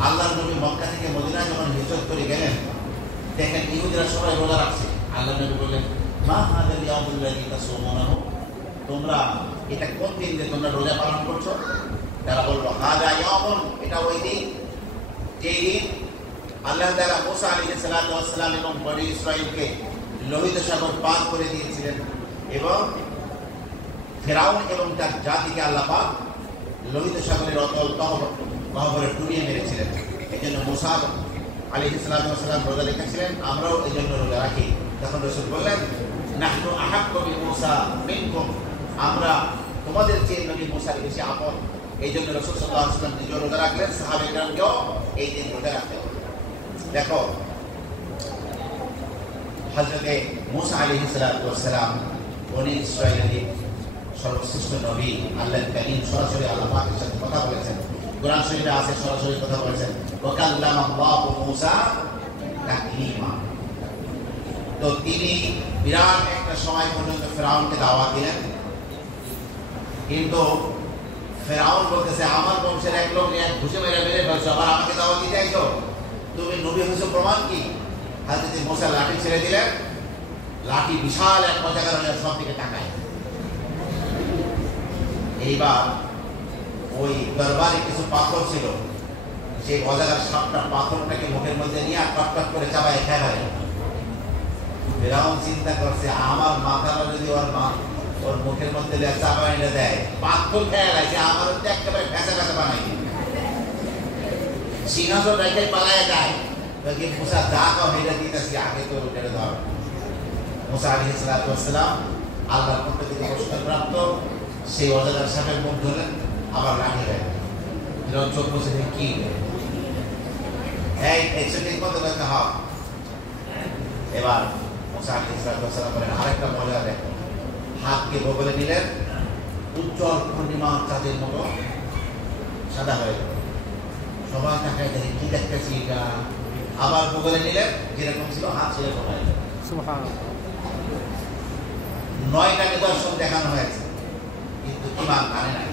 আল্লাহর নবী মক্কা থেকে মদিনায় যখন হিজরত করে গেলেন দেখেন ইহুদিরা সবাই রোজা রাখছে। আল্লাহ নবী বললেন মা হাযাল ইয়াউমুল্লাযী তাসুমুনাহু, তোমরা এটা কোন দিন যে তোমরা রোজা পালন করছো? তারা বলল হাযা ইয়াউমুন, এটা ওই দিন যেই দিন আল্লাহ তাআলা মুসা আলাইহিস সালাতু ওয়াস সালাম এবং বনী ইসরাঈলকে লোহিত সাগর পার করে দিয়েছিলেন এবং ফেরাউন এবং তার জাতিকে আল্লাহ পাক লোহিত সাগরের অতল গহ্বরে ডুবিয়ে মেরেছিলেন। এই জন্য মুসা আলাইহিস সালাতু ওয়াস সালাম রোজা রেখেছিলেন, আমরাও এই জন্য রোজা রাখি। তখন রাসূল বললেন নাহনু আহাক্কু বিমূসা মিনকুম, আমরা তোমাদের চেয়ে নবী মুসার বেশি আপন। এই জন্য রাসূল সাল্লাল্লাহু আলাইহি ওয়াসাল্লাম নিজেও রোজা রাখলেন, সাহাবায়ে-কেরামকেও এই দিন রোজা রাখতে হবে। দেখো হযরতে মুসা আলাইহিস সালাতু ওয়াস সালাম বনী ইসরাঈলের সর্বশ্রেষ্ঠ নবী, আল্লাহর কারীম সরাসরি আল্লাহ পাকের সাথে কথা বলেছেন। কোরআন শরীফে আছে সরাসরি কথা বলেছেন ওয়া কাল্লামাল্লাহু মূসা তাকলিমা। তো তিনি বিরাট একটা সময় পর্যন্ত ফেরাউনকে দাওয়াত দিলেন, কিন্তু ফেরাউন বলতেছে আমার বংশের এক লোক এক ঘুষে মেরে ফেলছো, আবার আমাকে দাওয়াত দিতে আইছো, তুমি নবী হয়েছো প্রমাণ কি? হযরত মূসা লাঠি ছেড়ে দিলেন, লাঠি বিশাল এক অজাগার হয়ে সব দিকে তাকায়। এইবার ওই দরবারে কিছু পাথর ছিল, সেই অজাগার সাপটা পাথরটাকে মুখের মধ্যে নিয়ে আর টক করে চাবায় খেয়ে ফেলে। ফেরাউন চিন্তা করছে আমার মাথাটা যদি ওর মুখের মধ্যে চাবায় এনে দেয় পাথর খেয়ে লাগছে, আমার হচ্ছে একেবারে ভেসা ভেসা বানাই সিংহাসন রেখে পালায় যায়। মুসা যা কাও হেঁটে দিতেছি আগে তো উঠে ধর। মুসা আলাইহিস সালাতু ওয়াস সালাম আল্লাহর পক্ষ থেকে পুরস্কার প্রাপ্ত সেই অজাগার সাপের মুখ ধরলেন, আবার লাঠি দেয়, চোখ বসে কি ঠিক মতো দেখা হোক। এবার মুসা আলাইহিস সালাতু ওয়াস সালাম বলেন আরেকটা মজা দেখো, হাতকে বগলে নিলেন, উজ্জ্বল পূর্ণিমা চাঁদের মতো সাদা হয়ে গেল। সবাই তাকায় দেখে কি দেখতেছি এটা, আবার বগলে নিলেন যেরকম ছিল হাত ছেড়ে ফোটাই। 9টা নিদর্শন দেখানো হয়েছে কিন্তু ইমান মানে নাই।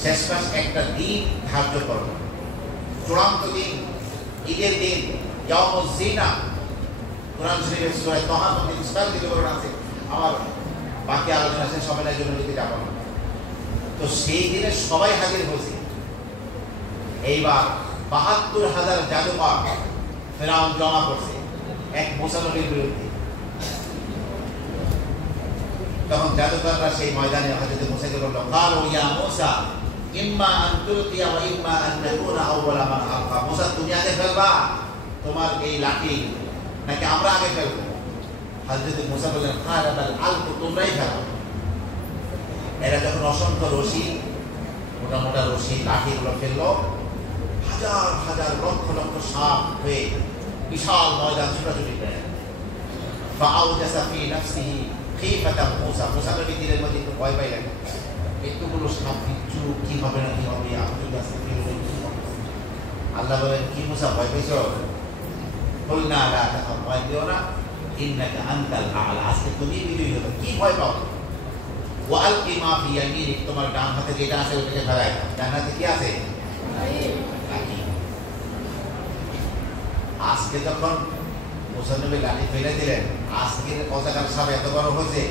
শেষমেশ একটা দিন ধার্য করল, চূড়ান্ত দিন, ঈদের দিন, ইয়াউমুজ জিনা। কোরআন শরীফের সূরা তাহার মধ্যে বিস্তারিত বিবরণ আছে, আমার বাকি আলোচনা শেষ হবে না, জন্য লিখে যাব না। তো সেই দিনে সবাই হাজির হয়েছে। এইবার ৭২,০০০ জাদুকর ফেরাউন জমা করছে এক মুসা নবীর বিরুদ্ধে। তখন জাদুকররা সেই ময়দানে হযরত মুসাকে বলল ক্বালু ইয়া মুসা ইম্মা আন তুলকিয়া ওয়া ইম্মা আন নাকুনা আউওয়ালা মান আলকা। মুসা তুমি আগে ফেলবা তোমার এই লাঠি, নাকি আমরা আগে ফেলবো? হযরত মুসা বললেন খালাবাল আলকু, তোমরাই ফেলো। এরা যখন অসংখ্য রশি, মোটা মোটা রশি লাঠিগুলো ফেললো, হাজার হাজার লক্ষ লক্ষ সাপ হয়ে বিশাল ময়দান ছোটাছুটি করে। ফাআউজাসা ফি নাফসিহি খিফাতা মূসা, মূসা নবী দিলের মধ্যে একটু ভয় পাইলেন, একটুগুলো সাপ বিচ্ছু কি হবে না কি হবে, আপনি কাছে ফিরে আল্লাহ বলেন, কি মূসা ভয় পাইছো? কুলনা লা তাখাফ, ভয় দিও না, ইন্নাকা আনতাল আ'লা, আজকে তুমি বিজয়ী হবে, কি ভয় পাও? ওয়া আলকি মা ফি ইয়ামিনিক, তোমার ডান হাতে যেটা আছে ওটাকে ফেলাই দাও। ডান হাতে কি আছে? আজকে যখন মূসা নবী লাঠি ফেলে দিলেন, আজকের অজাগার সাপ এত বড় হয়েছে,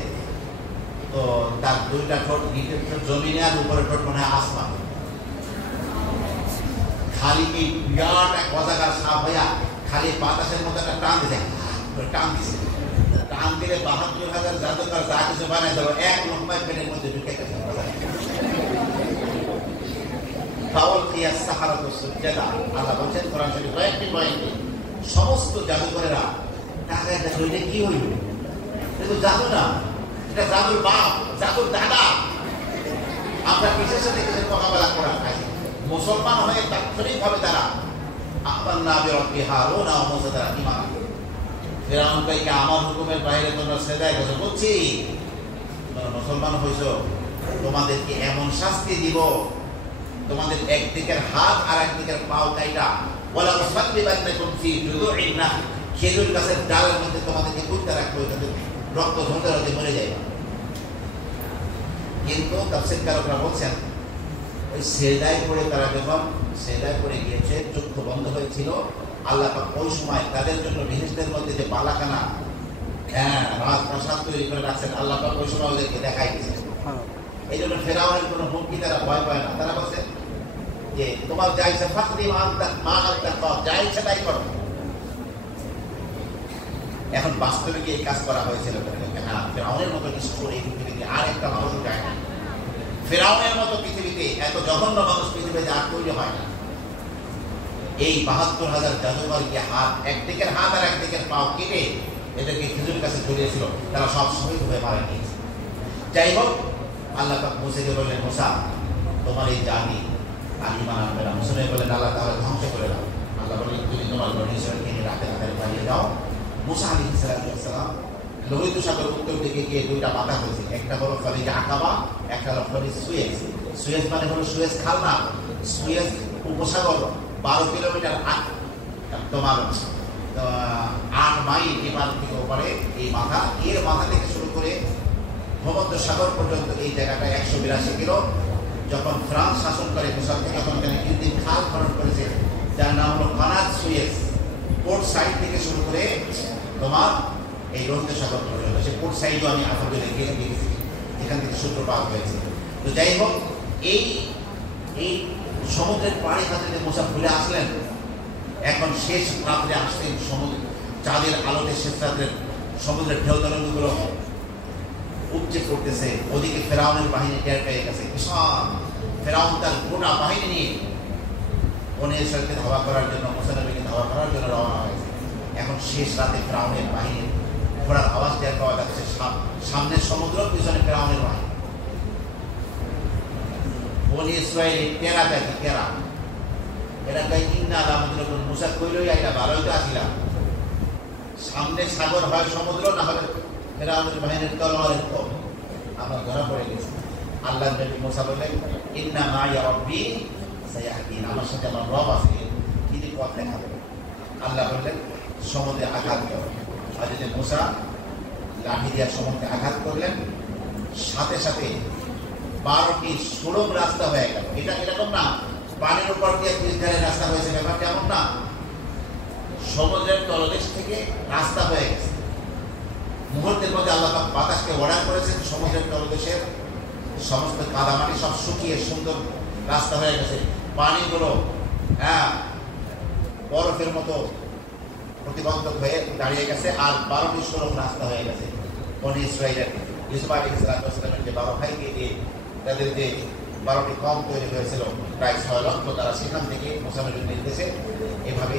তো তার দুইটা ঠোঁট নিচের ঠোঁট জমিনে আর উপরের ঠোঁট মনে হয় আসমান। খালি এই বিরাট এক অজাগার সাপ হইয়া খালি বাতাসের মধ্যে একটা টান দিছে, টান দিছে, টান দিলে ৭২,০০০ জাদুকর যা কিছু বানাই দেবো এক লম্বায় পেনের মধ্যে ঢুকে গেছে। ফাউলকিয়া সাহারাতু সুজদা, আল্লাহ বলছেন কোরআন শরীফ কয়েকটি পয়েন্টে, সমস্ত জাদুকরেরা টাকা দেখো এটা কি হইল, এটা তো জাদু না, এটা জাদুর বাপ, জাদুর দাদা। আমরা কিসের সাথে কিসের মোকাবেলা করা খাই? মুসলমান হয়ে তাৎক্ষণিকভাবে তারা আমান্না বিরব্বি হারুন ওয়া মূসা, তারা ঈমান আনলো। ফিরআউন কইকে আমার হুকুমের বাইরে তোমরা সেজদায় গেছো, বুঝছি তোমরা মুসলমান হইছো, তোমাদেরকে এমন শাস্তি দিব, তোমাদের একদিকের হাত আর একদিকের পাও কাইটা, ওয়ালা উসাল্লিবান্নাকুম ফি জুযু'in নাখল, খেজুর গাছের ডালের মধ্যে তোমাদেরকে কুইতে রাখবো, এটাতে রক্ত ঝরতে ঝরতে মরে যাবে। কিন্তু তাফসীরকাররা বলছেন ওই সেজদায় পড়ে তারা যখন সেজদায় পড়ে গিয়েছে, চক্ষু বন্ধ হয়েছিল, আল্লাহ পাক ওই সময় তাদের জন্য বেহেশতের মধ্যে যে বালাখানা রাজপ্রাসাদ তৈরি করে রাখছেন, আল্লাহ পাক ওই সময় ওদেরকে দেখাই দিয়েছে। এই জন্য ফেরাউনের কোনো হুমকি তারা ভয় পায় না। তারা বলছে যে তোমার যা ইচ্ছা ফাকরি মা আনতা, যা ইচ্ছা তাই করো। এখন বাস্তবে কি এই কাজ করা হয়েছিল? হ্যাঁ, ফেরাউনের মতো নিষ্ঠুর এই পৃথিবীতে আর একটা মানুষ যায় না। ফেরাউনের মতো পৃথিবীতে এত জঘন্য মানুষ পৃথিবীতে আর তৈরি হয় না। এই ৭২,০০০ জাদুকরকে হাত, একদিকের হাত আর একদিকের পাও কেটে এদেরকে খেজুর কাছে ঝুলিয়েছিল, তারা সব শহীদ হয়ে মারা গিয়েছে। যাই হোক, আল্লাহ পাক মুসাকে বললেন, মুসা তোমার এই জাতি আর ঈমান আনবে না। মুসা বললেন, আল্লাহ তাআলা ধ্বংস করে দাও। আল্লাহ বললেন, তুমি তোমার বনী ইসরাঈলকে নিয়ে রাতে রাতে পালিয়ে যাও। মুসা আলাইহিস সালাম লোহিত সাগর উত্তর দিকে গিয়ে দুইটা মাথা হয়েছে, একটা হলো ফরিজ আকাবা, একটা হলো ফরিজ সুয়েজ। সুয়েজ মানে হলো সুয়েজ খাল না, সুয়েজ উপসাগর ১২ কিলোমিটার, তোমার ৮ মাইল এপার থেকে ওপারে এই মাথা। এর মাথা থেকে শুরু করে ভূমধ্য সাগর পর্যন্ত এই জায়গাটা ১৮২ কিলো। যখন ফ্রান্স শাসন করে মুসাকে, তখন এখানে কৃত্রিম খাল খনন করেছে, যার নাম হলো কানাত সুয়েজ। পোর্ট সাইড থেকে শুরু করে তোমার এই লোহিত সাগর পর্যন্ত, সে পোর্ট সাইডও আমি আপনাদের গিয়ে দেখেছি, এখান থেকে সূত্রপাত হয়েছে। তো যাই হোক, এই সমুদ্রের পাড়ি কাছে মুসা ঘুরে আসলেন। এখন শেষ রাত্রে আসলেন, সমুদ্র চাঁদের আলোতে শেষ রাত্রে সমুদ্রের ঢেউ তরঙ্গগুলো উপচে পড়তেছে। ওদিকে ফেরাউনের বাহিনী টের পেয়ে গেছে, বিশাল ফেরাউন তার গোটা বাহিনী নিয়ে বনী ইসরাঈলকে ধাওয়া করার জন্য, মুসা নবীকে ধাওয়া করার জন্য রওনা হয়েছে। এখন শেষ রাতে ফেরাউনের বাহিনীর ঘোড়ার আওয়াজ টের পাওয়া যাচ্ছে, সামনের সমুদ্র, পিছনে ফেরাউনের বাহিনী। বনী ইসরাঈল টেরা যায়, টেরা এরা গাই ইন্না আলামুদ্দিন মুসা কইলই আইলা, ভালোই তো আসিলাম। সামনে সাগর হয়, সমুদ্র, না হলে ফেরাউনের বাহিনীর তলোয়ারের কোপ। আমরা ধরা পড়ে গেছি। আল্লাহর নবী মুসা বললেন, ইন্না মাইয়া রাব্বি সায়াহদিন, আমার সাথে আমার রব আছে, তিনি পথ দেখাবেন। আল্লাহ বললেন, সমুদ্রে আঘাত করো। হযরত মুসা লাঠি দিয়ে সমুদ্রে আঘাত করলেন, সাথে সাথে 12টি সুড়ঙ্গ রাস্তা হয়ে গেল। এটা এরকম না পানির উপর দিয়ে পিচঢালের রাস্তা হয়েছে, ব্যাপার কেমন না, সমুদ্রের তলদেশ থেকে রাস্তা হয়ে গেছে। মুহূর্তের মধ্যে আল্লাহ পাক বাতাসকে অর্ডার করেছেন, সমুদ্রের তলদেশের সমস্ত কাদামাটি সব শুকিয়ে সুন্দর রাস্তা হয়ে গেছে। পানিগুলো বরফের মতো প্রতিবন্ধক হয়ে দাঁড়িয়ে গেছে, আর 12টি সুড়ঙ্গ রাস্তা হয়ে গেছে। বনী ইসরাঈলের ইউসুফ আলাইহিস সালামের যে 12 ভাইকে দিয়ে তাদের যে 12টি কম তৈরি হয়েছিল, প্রায় 6 লক্ষ, তারা সেখান থেকে মুসা নবীর নির্দেশে এভাবে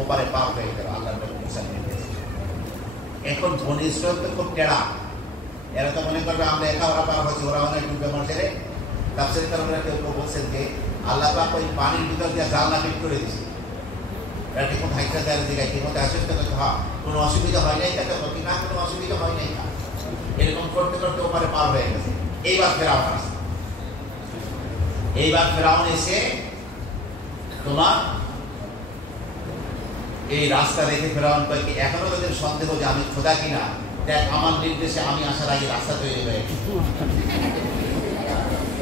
ওপারে পার হয়ে গেল আল্লাহর নবী মুসার নির্দেশে। এখন বনী ইসরাঈল তো খুব টেরা, এরা তো মনে করবে আমরা একা ওরা পার হয়েছে, ওরা অনেক ডুবে মারছে রে। তাফসীরকাররা কেউ কেউ বলছেন যে আল্লাহ পাক ওই পানির ভিতর দিয়ে জানলা ফিট করে দিয়েছে। ঠিক মতো হাইটা দেওয়ার দিকে ঠিক মতো আসে তো হ্যাঁ কোনো অসুবিধা হয় নাই, তাকে কি না কোনো অসুবিধা হয় নাই, এরকম করতে করতে ওপারে পার হয়ে গেছে। এইবার ফেরাউন আসে, এইবার ফেরাউন এসে তোমার এই রাস্তা দেখে ফেরাউন কয়েকটি এখনো তাদের সন্দেহ যে আমি খোদা কিনা, দেখ আমার নির্দেশে আমি আসার আগে রাস্তা তৈরি হয়ে গেছে।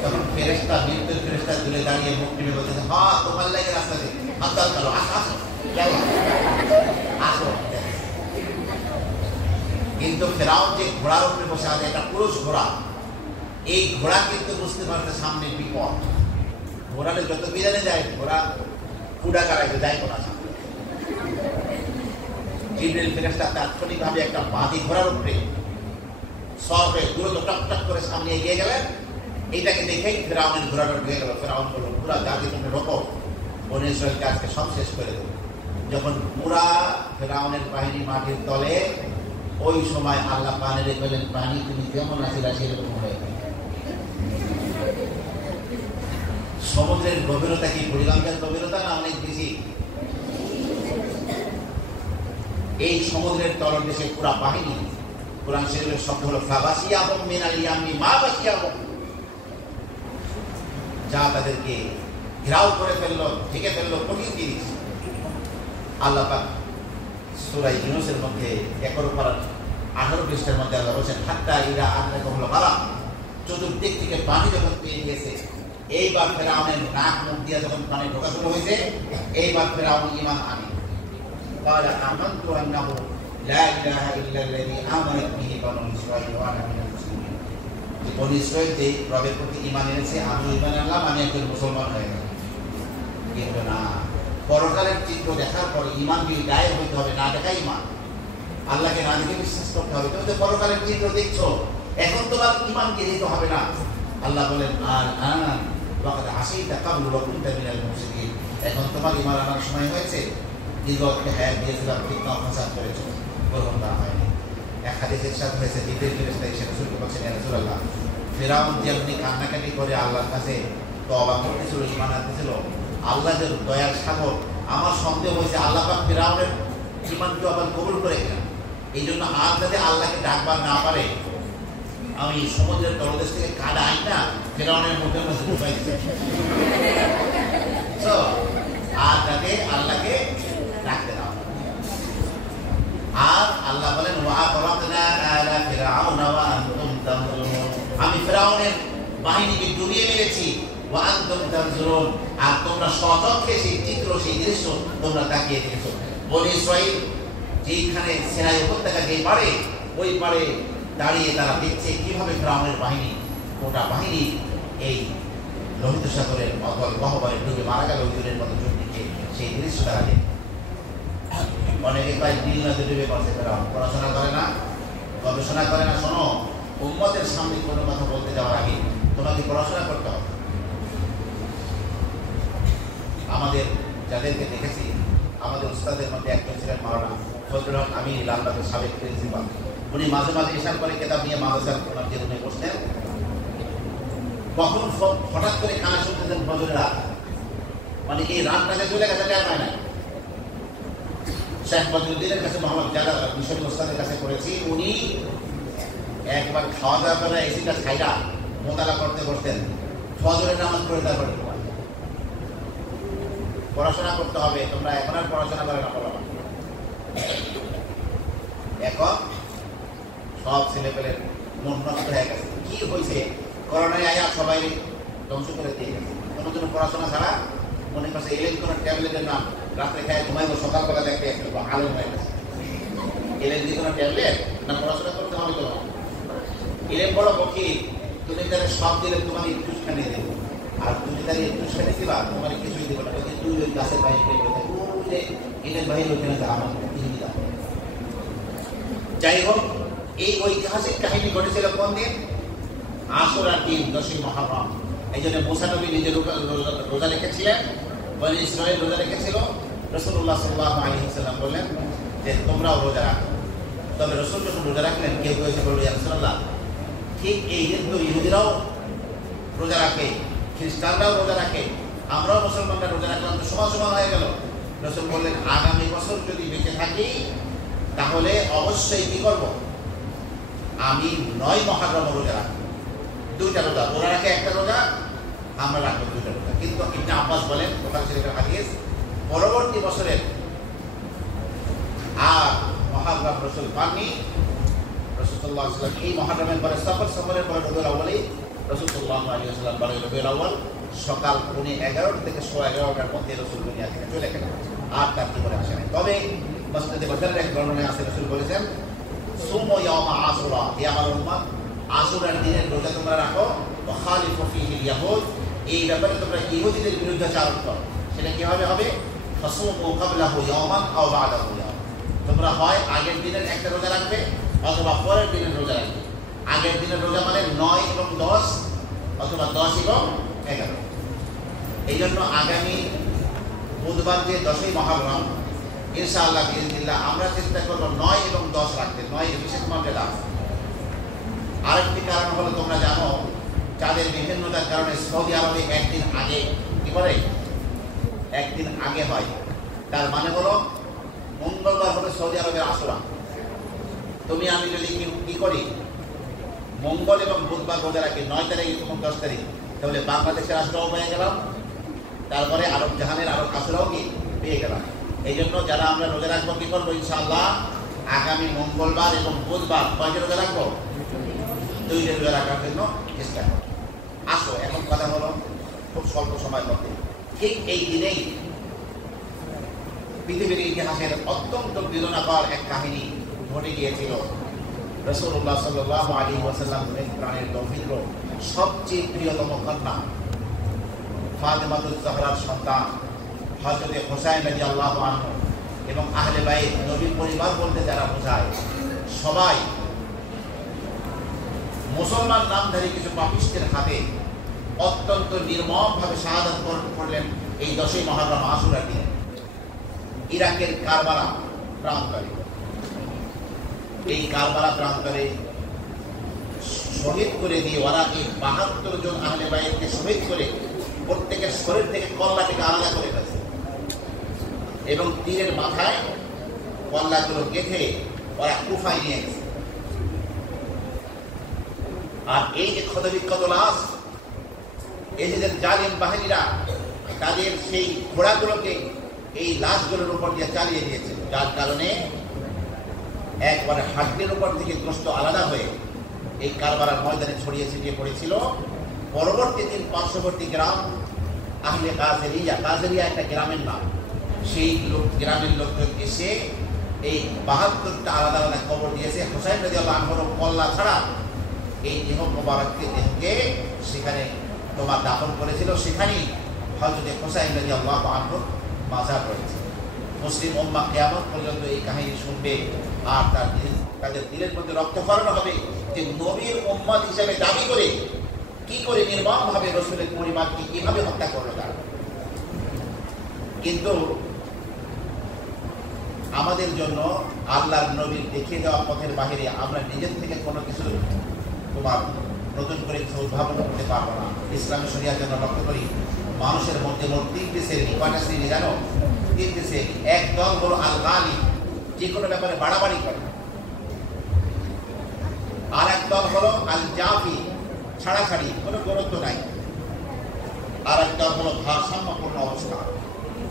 তখন ফেরেশতা মৃত্যুর ফেরেশতা তুলে দাঁড়িয়ে মুখ টিপে বলতেছে, হ্যাঁ তোমার লাগে রাস্তা দেখে হাত চলো, আসো আসো আসো। কিন্তু ফেরাউন যে ঘোড়ার উপরে বসে আছে, একটা পুরুষ ঘোড়া, এই ঘোড়া কিন্তু বুঝতে পারছে সামনে বিপদ। ঘোড়াটা যত বিদানে যায় ঘোড়া কুড়া কারাইতে যায় কোনা সামনে। জিবরিল ফেরেশতা তাৎক্ষণিকভাবে একটা বাঁধি ঘোড়ার উপরে সরবে দ্রুত টক টক করে সামনে এগিয়ে গেলেন। এইটাকে দেখেই ফেরাউনের ঘোড়াটা ঢুকে গেল। ফেরাউন বলল, পুরা জাতি তুমি রোকো, বনী ইসরাইলকে আজকে সব শেষ করে দেবো। যখন পুরা ফেরাউনের বাহিনী মাটির তলে, ওই সময় আল্লাহ পানি রেখেলেন, পানি তুমি যেমন আছিলা সেরকম হয়ে গেল। সমুদ্রের গভীরতা কি বুড়িগঙ্গার গভীরতা না অনেক বেশি? এই সমুদ্রের তলদেশে পুরা বাহিনী, কোরআন শরীফের শব্দ হলো ফাবাসিয়াহুম মিনাল ইয়ামি মা বাসিয়াহুম, যা তাদেরকে ঘেরাও করে ফেললো, ঢেকে ফেললো কঠিন জিনিস। আল্লাহ পাক সূরা ইউনূসের মধ্যে 11-18 পৃষ্ঠার মধ্যে আল্লাহ বলেছেন, হাত্তা ইযা আদরাকাহুল গারাক, চতুর্দিক থেকে পানি যখন পেয়ে গেছে, এইবার ফেরাউনের নাক মুখ দিয়ে যখন পানি ঢোকা শুরু হয়েছে, এইবার ফেরাউন ঈমান আনে। قال آمنت أنه لا إله إلا الذي آمنت به بنو إسرائيل وأنا من المسلمين। বনী ইসরাইল যে রবের প্রতি ঈমান এনেছে, আমি ঈমান আনলাম, আমি একজন মুসলমান হয়ে গেলাম। কিন্তু না, পরকালের চিত্র দেখার পর ঈমান কি গায়েব হইতে হবে? না দেখা ঈমান, আল্লাহকে না দেখে বিশ্বাস করতে হবে। তুমি তো পরকালের চিত্র দেখছো, এখন তোমার ঈমানকে দিতে হবে না। আল্লাহ বলেন, আর ওয়াকাদ আসাইতা ক্বাবলু ওয়া কুনতা মিনাল মুফসিদিন, এখন তোমার ঈমান আনার সময় হয়েছে। দীর্ঘকে হায়াত দিয়েছিলাম, ফিতনা ফাসাদ করেছো, গ্রহণ করা হয়নি। এক হাদিসের সাথে হয়েছে, জিবরিল ফেরেশতা এসে রাসূলকে বলছেন, ইয়া রাসূলুল্লাহ, ফিরআউন যেমনি কান্নাকাটি করে আল্লাহর কাছে তওবা করতেছিল, ঈমান আনতেছিল, আল্লাহ যে দয়ার সাগর, আমার সন্দেহ হয়েছে আল্লাহ পাক ফিরআউনের ঈমানকে আবার কবুল করে কিনা। এই জন্য আর যাতে আল্লাহকে ডাকবার না পারে, আমি সমুদ্রের তলদেশ থেকে কাদা আই না ফিরআউনের মুখের মধ্যে ঢুকাই দিচ্ছি, আর যাতে আল্লাহকে ডাকতে দাও। আর আল্লাহ বলেন, ওয়া আগরাকনা আলা ফিরআউনা ওয়া আনতুম তানজুরুন, আমি ফিরআউনের বাহিনীকে ডুবিয়ে মেরেছি, ওয়া আনতুম তানজুরুন, আর তোমরা সচক্ষে সেই চিত্র, সেই দৃশ্য তোমরা তাকিয়ে দেখছো। বনী ইসরাইল যেখানে সিনাই উপত্যকা যে পারে, ওই পারে দাঁড়িয়ে তারা দেখছে কিভাবে ফিরআউনের বাহিনী, গোটা বাহিনী এই লোহিত সাগরের অতল গহ্বরে ডুবে মারা গেল, ওইজনের মতো চোখ দিচ্ছে। সেই দৃশ্য তারা দেখে। অনেকে প্রায় নীল নদী ডুবে পড়ছে ফেরাউন, পড়াশোনা করে না, গবেষণা করে না। শোনো, উম্মতের সামনে কোনো কথা বলতে যাওয়ার আগে তোমাকে পড়াশোনা করতে হবে। আমাদের যাদেরকে দেখেছি, আমাদের উস্তাদের মধ্যে একজন ছিলেন মাওলানা ফজলুল হক আমিন, লালবাগের সাবেক প্রিন্সিপাল। উনি মাঝে মাঝে এসার করে কেতাব নিয়ে মাদ্রাসার ওনার যে রুমে বসতেন, কখন হঠাৎ করে কানা শুনতেছেন ফজরের রাত, মানে এই রাতটাকে চলে গেছে, টের পায় না। শেখ বদরুদ্দিনের কাছে, মোহাম্মদ জালাল মিশরি ওস্তাদের কাছে করেছি, উনি একবার খাওয়া দাওয়া করে এসিটা খাইরা মোতালা করতে করতেন, ফজরের নামাজ পড়ে তারপরে পড়াশোনা করতে হবে। তোমরা এখন আর পড়াশোনা করে না, বলো এখন সব ছেলেপেলের মন নষ্ট হয়ে গেছে। কি হয়েছে? করোনায় আয়া সবাই ধ্বংস করে দিয়ে গেছে। কোনো পড়াশোনা ছাড়া মনে করছে এলেন কোনো ট্যাবলেটের নাম, রাত্রে খায় ঘুমাইবো, সকালবেলা দেখতে একটু আলো হয়ে গেছে। এলেন যে কোনো ট্যাবলেট না, পড়াশোনা করতে হবে তো। এলেন বড় পক্ষী, তুমি তাহলে সব দিলে তোমাকে একটুখানি দেবো, আর তুমি তাহলে একটুখানি দিবা, তোমার কিছুই দেবো না। তুই ওই গাছের বাইরে এলেন বাইরে ওইখানে আমার দিলাম। যাই হোক, এই ঐতিহাসিক কাহিনী ঘটেছিল কোন দিন? আশুরার দিন, 10ই মুহররম। এই জন্য মুসা নবী নিজে রোজা রেখেছিলেন, বনী ইসরাইল রোজা রেখেছিল। রাসূলুল্লাহ সাল্লাল্লাহু আলাইহি ওয়াসাল্লাম বললেন যে তোমরাও রোজা রাখো। তবে রাসূল যখন রোজা রাখলেন, কেউ কেউ এসে বলল, ইয়া রাসূলুল্লাহ, ঠিক এই দিন তো ইহুদিরাও রোজা রাখে, খ্রিস্টানরাও রোজা রাখে, আমরাও মুসলমানরা রোজা রাখলাম, তো সমান সমান হয়ে গেল। রাসূল বললেন আগামী বছর যদি বেঁচে থাকি তাহলে অবশ্যই কি করব, আমি 9 মুহররম রোজা রাখবো। 2টা রোজা, ওরা রাখে 1টা রোজা, আমরা রাখবো 2টা রোজা। কিন্তু ইবনে আব্বাস বলেন, বুখারী শরীফের হাদিস, পরবর্তী বছরের আর মুহররম রাসূল পাননি। রাসূল সাল্লাল্লাহু আলাইহি ওয়াসাল্লাম এই মুহররমের পরে সফরের পরে রবিউল আউয়ালে রাসূল সাল্লাল্লাহু আলাইহি ওয়াসাল্লাম বলেন রবিউল আউয়াল সকাল 11:15 থেকে 11:15টার মধ্যে রাসূল দুনিয়া থেকে চলে গেলেন, আর তার জীবনে আসে নাই। তবে মসনদে বাজারের এক বর্ণনায় আছে রাসূল বলেছেন সুমু ইয়াওমা আশুরা, হে আমার উম্মত, আশুরার দিনের রোজা তোমরা রাখো, ওয়া খালিফু ফীহি ইয়াহুদ, এই ব্যাপারে তোমরা ইহুদিদের বিরুদ্ধে আচরণ করো। সেটা কিভাবে হবে? ফাসুমু ক্বাবলাহু ইয়াওমান আও বা'দাহু ইয়াওমান, তোমরা হয় আগের দিনের একটা রোজা রাখবে অথবা পরের দিনের রোজা রাখবে। আগের দিনের রোজা মানে 9 এবং 10 অথবা 10 এবং 11। এই জন্য আগামী বুধবার যে 10ই মুহররম ইনশাআল্লাহ বিইজনিল্লাহ আমরা চেষ্টা করব 9 এবং 10 রাখতে। 9 এর বিশেষ মর্যাদা আছে। আরেকটি কারণ হলো তোমরা জানো যাদের বিভিন্নতার কারণে সৌদি আরবে একদিন আগে কি করে, একদিন আগে হয়। তার মানে হলো মঙ্গলবার হবে সৌদি আরবের আশুরা। তুমি আমি যদি কি করি মঙ্গল এবং বুধবার রোজা রাখি 9 তারিখ এবং 10 তারিখ, তাহলে বাংলাদেশের আশুরাও পেয়ে গেলাম, তারপরে আরব জাহানের আরব আশুরাও কি পেয়ে গেলাম। এই জন্য যারা আমরা রোজা রাখবো কি করবো ইনশাআল্লাহ আগামী মঙ্গলবার এবং বুধবার কয়টা রোজা রাখবো? 2টা রোজা রাখার জন্য চেষ্টা করবো। আসো এখন কথা হলো খুব স্বল্প সময় মধ্যে, ঠিক এই দিনেই পৃথিবীর ইতিহাসের অত্যন্ত বেদনাকর এক কাহিনী ঘটে গিয়েছিল। রাসূলুল্লাহ সাল্লাল্লাহু আলাইহি ওয়াসাল্লাম প্রাণের পবিত্র সবচেয়ে প্রিয়তম কন্যা ফাতেমাতুজ জাহরার সন্তান হযরত হুসাইন রাদিয়াল্লাহু আনহু এবং আহলে বাইত, নবীর পরিবার বলতে যারা বোঝায় সবাই মুসলমান নামধারী কিছু পাপিষ্টের হাতে অত্যন্ত নির্মমভাবে শাহাদাত বরণ করলেন এই 10ই মুহররম আশুরার দিনে ইরাকের কারবালা প্রান্তরে। এই কারবালা প্রান্তরে শহীদ করে দিয়ে ওরা এই 72 জন আহলে বাইতকে শহীদ করে প্রত্যেকের শরীর থেকে কল্লাটিকে আলাদা করে ফেলেছে এবং তীরের মাথায় কল্লাগুলো গেঁথে ওরা কুফায় নিয়ে গেছে। আর এই যে ক্ষতবিক্ষত লাশ, এজিদের জালিম বাহিনীরা তাদের সেই ঘোড়াগুলোকে এই লাশগুলোর উপর দিয়ে চালিয়ে দিয়েছে, যার কারণে একবারে হাড্ডির উপর থেকে গোশত আলাদা হয়ে এই কারবালার ময়দানে ছড়িয়ে ছিটিয়ে পড়েছিল। পরবর্তী দিন পার্শ্ববর্তী গ্রাম আহলে কাজেরিয়া, কাজেরিয়া একটা গ্রামের নাম, সেই গ্রামের লোকজন এসে এই 72টা আলাদা আলাদা খবর দিয়েছে হুসাইন রাদিয়াল্লাহু আনহুর কল্লা ছাড়া এই দেহ মোবারককে দেখে সেখানে তোমার দাফন করেছিল, সেখানেই হযরত হুসাইন রাদিয়াল্লাহু আনহুর মাজার রয়েছে। মুসলিম উম্মাহ কিয়ামত পর্যন্ত এই কাহিনী শুনবে আর তাদের দিলের মধ্যে রক্তক্ষরণ হবে যে নবীর উম্মত হিসেবে দাবি করে কি করে নির্মমভাবে রাসূলের পরিবারকে কিভাবে হত্যা করলো তারা। কিন্তু আমাদের জন্য আল্লাহর নবীর দেখিয়ে দেওয়া পথের বাহিরে আমরা নিজের থেকে কোনো কিছু তোমার নতুন করে কিছু উদ্ভাবন করতে পারবো না। ইসলামের শরিয়ার জন্য লক্ষ্য করি মানুষের মধ্যে মোট 3টে শ্রেণী। কয়টা শ্রেণী জানো? 3টে শ্রেণী। এক দল হলো আল গালি, যে কোনো ব্যাপারে বাড়াবাড়ি করে। আর এক দল হলো আল জাফি, ছাড়াছাড়ি, কোনো গুরুত্ব নাই। আর এক দল হলো ভারসাম্যপূর্ণ অবস্থা।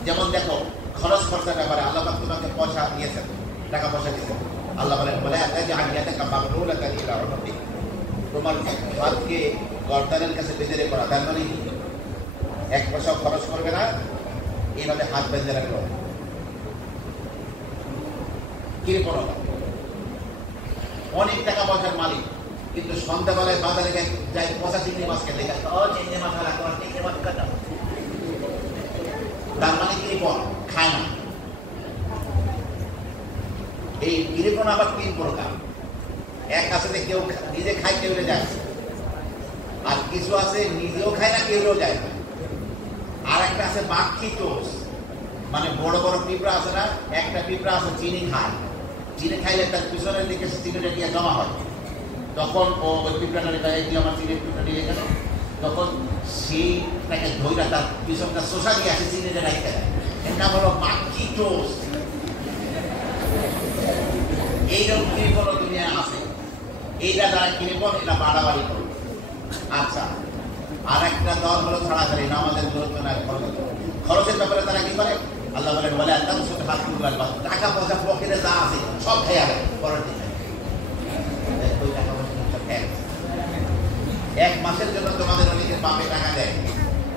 যেমন দেখো খরচ খরচার ব্যাপারে আল্লাহ পাক তোমাকে পয়সা দিয়েছেন, টাকা পয়সা দিয়েছেন। আল্লাহ বলেন তোমার হাতকে গর্দানের কাছে বেঁধে রেখো না, তার মানে এক পয়সা খরচ করবে না, এইভাবে হাত বেঁধে রাখলো। কৃপণতা, অনেক টাকা পয়সার মালিক কিন্তু সন্ধ্যাবেলায় বাজারে যাই পচা চিংড়ি মাছ খেতে, চিংড়ি মাছ রাখো, চিংড়ি মাছ কাটা, তার মানে কৃপণ, খায় না। এই কৃপণ আবার 3 প্রকার। এক আছে যে কেউ নিজে খায় কেউ যায়, আর কিছু আছে নিজেও খায় না কেউ যায় না। আর একটা আছে বাক্ষী টোস, মানে বড় বড় পিঁপড়া আছে না, একটা পিঁপড়া আছে চিনি খায়, চিনি খাইলে তার পিছনের দিকে চিনিটা গিয়ে জমা হয়, তখন ও ওই পিঁপড়াটা নিয়ে আমার চিনির পিঁপড়া নিয়ে গেল, তখন সেই তাকে ধৈরা তার পিছনটা শোষা দিয়ে আসে চিনিটা রাখতে দেয়। এর নাম হলো মাক্কি টোস্ট। এইরকম কৃপণ দুনিয়ায় আছে। এইটা যারা কৃপণ এটা বাড়াবাড়ি করবে। আচ্ছা, আর একটা দল হলো ছাড়াছাড়ি, নামাজের গুরুত্ব নাই, খরচের ব্যাপারে তারা কি করে? আল্লাহ বলেন বলে একদম শুধু হাত তুলবার টাকা পয়সা পকেটে যা আছে সব খেয়ে যাবে পরের দিন। ওই টাকা পয়সা এক মাসের জন্য তোমাদের অনেকের বাপে টাকা দেয়,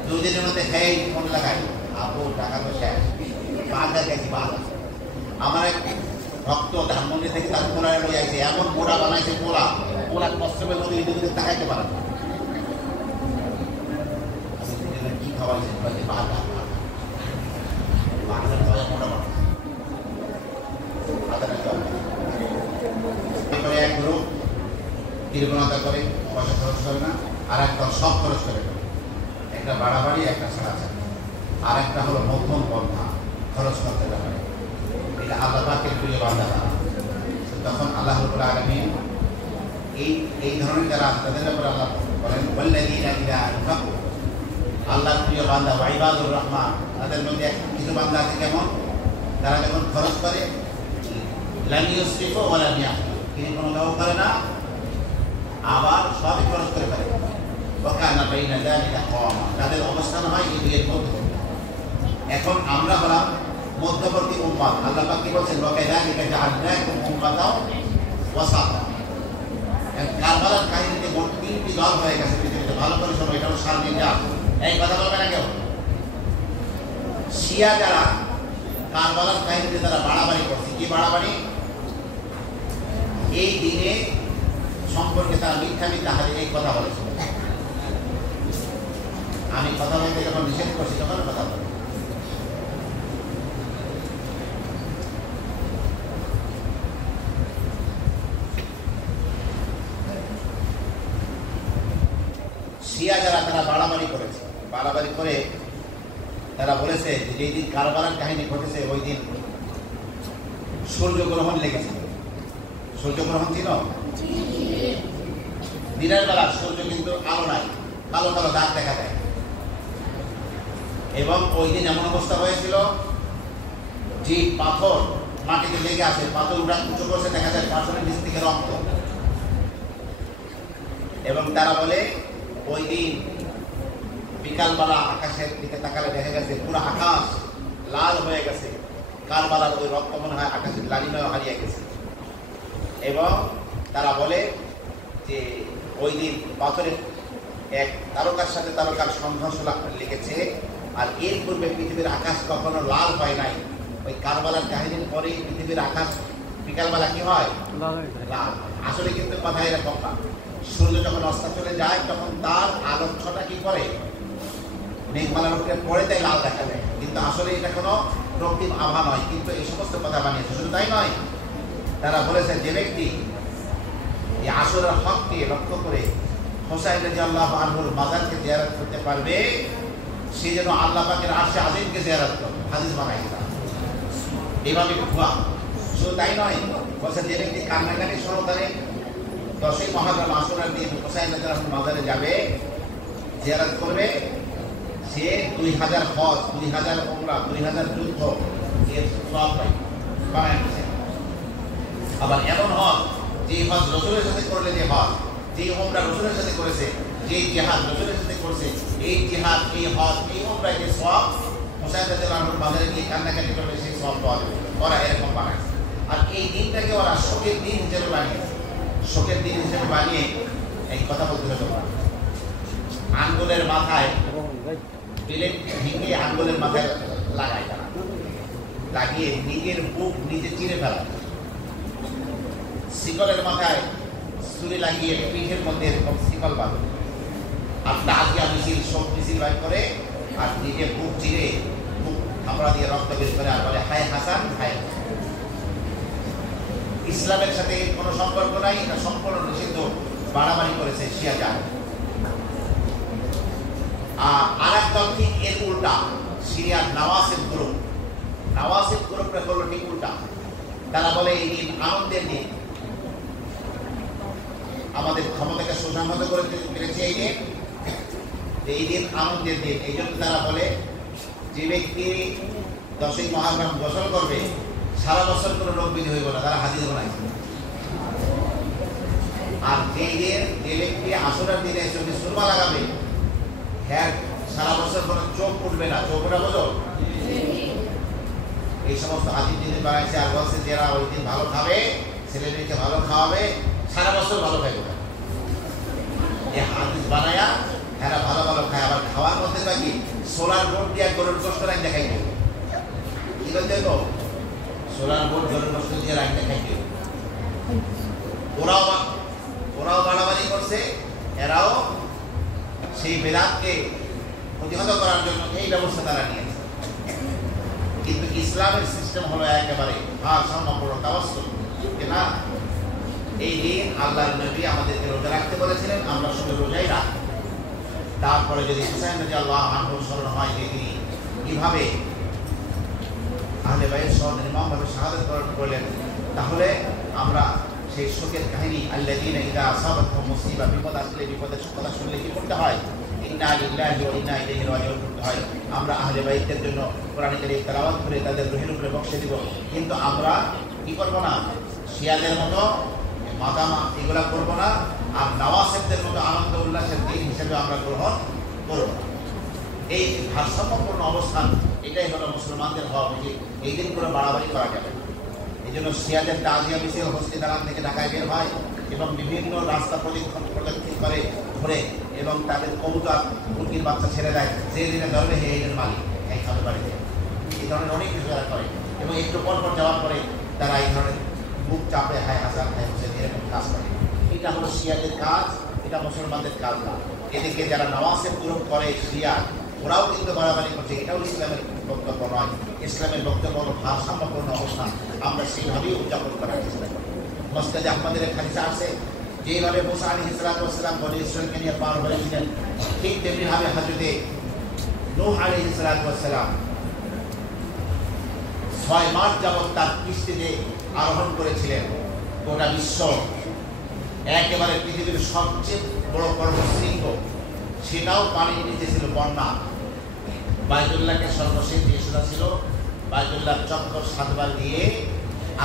2 দিনের মধ্যে খেয়ে ফোন লাগাই, আপু টাকা তো শেষ, বাজার গেছি বাজার। আমার এক ভক্ত ধানমন্ডি থেকে তার পোলায় লই আইছে, এমন মোড়া বানাইছে, পোলা পোলা কষ্টমের মধ্যে ইঁদুর তাকাইতে পারে না। কি খাওয়াইছে? বাজার বাজার মোড়া বানাইছে। এক গ্রুপ কৃপণতা করে, পয়সা খরচ করে না, আর একটা সব খরচ করে না। একটা বাড়াবাড়ি, একটা ছাড়াছাড়ি, আর একটা হলো মধ্যম পন্থা খরচ করতে পারে। এটা আল্লাহ পাকের প্রিয় বান্দা। তখন আল্লাহ রাব্বুল আলামিন এই ধরনের যারা তাদের ব্যাপারে আল্লাহ বলেন ওয়াল্লাযীনা ইযা আনফাকু, আল্লাহর প্রিয় বান্দা ওয়া ইবাদুর রহমান, তাদের মধ্যে কিছু বান্দা আছে কেমন, তারা যখন খরচ করে লাম ইউসরিফু ওয়া লাম ইয়াহতাল, কৃপণতাও করে না আবার সবই খরচ করে ফেলে। ওয়া কানা বাইনা যালিকা কাওয়ামা, তাদের অবস্থান হয় এই দুইয়ের মধ্যে। এখন আমরা হলাম মধ্যবর্তী উম্মাত। আল্লাহ পাক কি বলেন? ওয়া কাযালিকা জাআলনাকুম উম্মাতাও ওয়াসাতা। কারবালার কাহিনীতে মোট 3টি দল হয়ে গেছে পৃথিবীতে। ভালো করে শোনো, এটা হলো সার্বিক জাত। এই কথা বলবে না কেউ। শিয়া যারা কারবালার কাহিনীতে তারা বাড়াবাড়ি করছে। কি বাড়াবাড়ি? এই দিনে সম্পর্কে তারা মিথ্যা মিথ্যা হাদিস এই কথা বলেছিল। আমি কথা বলতে যখন নিষেধ করছি তখন কথা বলি। শিয়া যারা তারা বাড়াবাড়ি করেছে, বাড়াবাড়ি করে তারা বলেছে যে যেই দিন কারবালার কাহিনী ঘটেছে ওই দিন সূর্যগ্রহণ লেগেছিল। সূর্যগ্রহণ ছিল দিনের বেলা, সূর্য কিন্তু আলো নাই, কালো কালো দাগ দেখা দেয়। এবং ওই দিন এমন অবস্থা হয়েছিল যে পাথর মাটিতে লেগে আছে, পাথর উঁচু করছে, দেখা যায় পাথরের নিচ থেকে রক্ত। এবং তারা বলে ওই দিন বিকালবেলা আকাশের দিকে তাকালে দেখা গেছে পুরো আকাশ লাল হয়ে গেছে, কারবালার ওই রক্ত মনে হয় আকাশের লালিমায় হারিয়ে গেছে। এবং তারা বলে যে ওই দিন পাথরের এক তারকার সাথে তারকার সংঘর্ষ লেগেছে। আর এর পূর্বে পৃথিবীর আকাশ কখনো লাল হয় নাই। ওই কারবালার কাহিনীর পরেই পৃথিবীর আকাশ বিকালবেলা কি হয়? লাল। আসলে কিন্তু কথা এরকম না। সূর্য যখন অস্ত চলে যায় তখন তার আলোচ্ছটা কি করে? মেঘমালার উপরে পড়ে, তাই লাল দেখা যায়। কিন্তু আসলে এটা কোনো রক্তিম আভা নয়। কিন্তু এই সমস্ত কথা বানিয়েছে। শুধু তাই নয়, তারা বলেছে যে ব্যক্তি এই আসরের হককে লক্ষ্য করে হোসাইন রাদিয়াল্লাহু আনহুর মাজারকে জিয়ারত করতে পারবে, সে যেন আল্লাহ পাকের আরশে আজিমকে জিয়ারত করে। হাদিস বানাইছে এইভাবে ভুয়া। শুধু তাই নয়, বলছে যে ব্যক্তি কান্নাকাটি সহকারে 10ই মুহররম আসরের দিন হোসাইন রাদিয়াল্লাহু আনহুর মাজারে যাবে, জিয়ারত করবে, সে 2000 হজ, 2000 উমরা, 2000 যুদ্ধ এর সওয়াব পায়। আবার এমন হজ যে হজ রাসূলের সাথে করলে যে হজ, যে উমরা রাসূলের সাথে করেছে, যে জিহাদ রাসূলের সাথে করেছে, এই জিহাদ, এই হজ, এই উমরা, এই সওয়াব হোসাইন রাদিয়াল্লাহু আনহুর মাজারে গিয়ে কান্নাকাটি করবে, সেই সওয়াব পাওয়া যাবে। ওরা এরকম বানায়। আর এই দিনটাকে ওরা শোকের দিন হিসেবে বানিয়েছে। শোকের দিন হিসেবে বানিয়ে এই কথা বলতে হতো আঙ্গুলের মাথায় প্লেট ভেঙে আঙ্গুলের মাথায় লাগায়, তারা লাগিয়ে নিজের বুক নিজে চিরে ফেলা, শিকলের মাথায় ছুরি লাগিয়ে পিঠের মধ্যে এরকম শিকল বাঁধে, আর তাজিয়া মিছিল, শোক মিছিল বাইর করে, আর নিজের বুক চিরে বুক থাপড়া দিয়ে রক্ত বের করে, আর বলে হায় হাসান, হায়। ইসলামের সাথে কোনো সম্পর্ক নাই, এটা সম্পূর্ণ নিষিদ্ধ, বাড়াবাড়ি করেছে শিয়া জাত। আর এক দল ঠিক এর উল্টা, সিরিয়ার নওয়াসিব গ্রুপ। নওয়াসিব গ্রুপটা হলো ঠিক উল্টা। তারা বলে এই দিন আনন্দের দিন, আমাদের ক্ষমতাকে সুসংহত করে পেরেছে এই দিন, এই দিন আনন্দের দিন। এই জন্য তারা বলে যে ব্যক্তি 10ই মুহররম গোসল করবে সারা বছর কোনো রোগ বিধি হইব না, তারা হাদিস বানাইছে। আর যে ব্যক্তি আশুরার দিনে চোখে সুরমা লাগাবে, হ্যাঁ সারা বছর কোনো চোখ উঠবে না। চোখ ওঠা বোঝো? এই সমস্ত হাদিস জিনিস বানাইছে। আর বলছে যারা ওই দিন ভালো খাবে, ছেলে মেয়েকে ভালো খাওয়াবে, সারা বছর ভালো খাইবে। এই হাদিস বানায়া এরা ভালো ভালো খায়। আবার খাওয়ার মধ্যে নাকি সোলার বোর্ড দিয়ে গরুর গোশত রাখ দেখাই দেবে। কি বলতে গো? সোলার বোর্ড গরুর গোশত দিয়ে রাখ দেখাই দেবে। ওরাও বাড়াবাড়ি করছে, এরাও সেই বেদাতকে প্রতিহত করার জন্য এই ব্যবস্থা তারা নিয়েছে। কিন্তু ইসলামের সিস্টেম হলো একেবারে ভারসাম্যপূর্ণ তাওয়াসসুল। না, এই দিন আল্লাহর নবী আমাদেরকে রোজা রাখতে বলেছিলেন, আমরা শুধু রোজাই রাখি। তারপরে যদি হুসাইন রাদিয়াল্লাহু আনহু স্মরণ হয় যে তিনি কিভাবে আহলে বাইত সহ ইমামভাবে শাহাদাত বরণ করলেন, তাহলে আমরা সেই শোকের কাহিনী আল্লাযীনা ইযা আসাবাতহুম মুসিবা, বিপদ আসলে বিপদের কথা শুনলে কি করতে হয়? ইন্না লিল্লাহি ওয়া ইন্না ইলাইহি রাজিউন করতে হয়। আমরা আহলে বাইতের জন্য কোরআন কারীম তেলাওয়াত করে তাদের রুহের উপরে বক্সে দিব। কিন্তু আমরা কি করব না? শিয়াদের মতো মাদামা এগুলা করব না, আর নওয়াসেবদের মতো আনন্দ উল্লাসের দিন হিসেবে আমরা গ্রহণ করব না। এই ভারসাম্যপূর্ণ অবস্থান, এটাই হলো মুসলমানদের হওয়া উচিত। এই দিন করে বাড়াবাড়ি করা যাবে। এই জন্য শিয়াদের তাজিয়া মিছিল হস্তি দালান থেকে ঢাকায় বের হয় এবং বিভিন্ন রাস্তা প্রদক্ষিণ করে ঘুরে এবং তাদের কবুতর মুরগির বাচ্চা ছেড়ে দেয়। যে দিনে ধরবে হে এদের মালিক, এই খাবে বাড়িতে। এই ধরনের অনেক কিছু তারা করে এবং একটু পর পর যাওয়ার পরে তারা এই ধরনের বুক চাপে হায় হাসান হায় হোসেন এরকম কাজ করে। এটা হলো শিয়াদের কাজ, এটা মুসলমানদের কাজ না। এদিকে যারা নওয়াজের পূরণ করে শিয়া, ওরাও কিন্তু বাড়াবাড়ি করছে। এটাও ইসলামের বক্তব্য নয়। ইসলামের বক্তব্য হলো ভারসাম্যপূর্ণ অবস্থান। আমরা সেইভাবেই উদযাপন করার চেষ্টা করি। মুসনাদে আহমদের হাদিসে আছে, যেভাবে মুসা আলাইহিস সালাম বনী ইসরাঈলকে নিয়ে পার হয়েছিলেন, ঠিক তেমনিভাবে হযরতে নূহ আলাইহিস সালাম 6 মাস যাবৎ তার কিস্তিতে আরোহণ করেছিলেন। গোটা বিশ্ব একেবারে পৃথিবীর সবচেয়ে বড় পর্বতশৃঙ্গ, সেটাও পানির নিচে ছিল, বন্যা। বাইতুল্লাহকে সর্বশেষ যে সোজা ছিল, বাইতুল্লাহ চক্কর 7 বার দিয়ে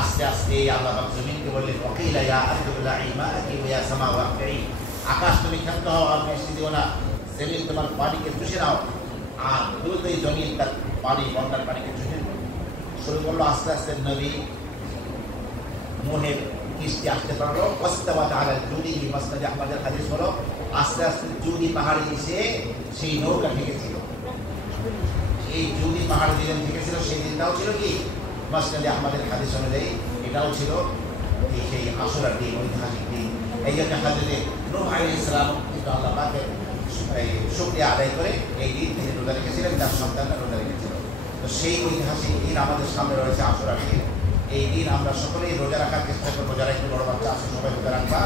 আস্তে আস্তে আল্লাহ পাক জমিনকে বললেন, ওয়াকিলা ইয়া আরদু ইবলাঈ মাআকি ওয়া ইয়া সামাউ ওয়াকিঈ, আকাশ তুমি ক্ষান্ত হও আর বৃষ্টি দিও না, জমিন তোমার পানিকে চুষে নাও। আর দ্রুতই জমিন তার পানি, বন্যার পানিকে চুষে শুরু করলো। আস্তে আস্তে নবী নূহের কিস্তি আসতে পারলো। ওয়াস্তাওয়াত আলাল জুদি, মুসনাদে আহমদের হাদিস হলো, আস্তে আস্তে জুদি পাহাড়ে এসে সেই নৌকা ঠেকেছিল। এই জুদি পাহাড়ে যেদিন ঠেকেছিল সেই দিনটাও ছিল কি মুসনাদে আহমদের হাদিস অনুযায়ী এটাও ছিল সেই আশুরার দিন, ঐতিহাসিক দিন। এই জন্য হযরত নূহ আলাইহিস সালাম কিন্তু আল্লাহ পাকের শুকরিয়া আদায় করে এই দিন তিনি রোজা রেখেছিলেন, তার সন্তানরা রোজা রেখেছিল। তো সেই ঐতিহাসিক দিন আমাদের সামনে রয়েছে আশুরার দিন। এই দিন আমরা সকলেই রোজা রাখার চেষ্টা করবো। যারা একটু বড় বাচ্চা আছে সবাই রোজা রাখবা,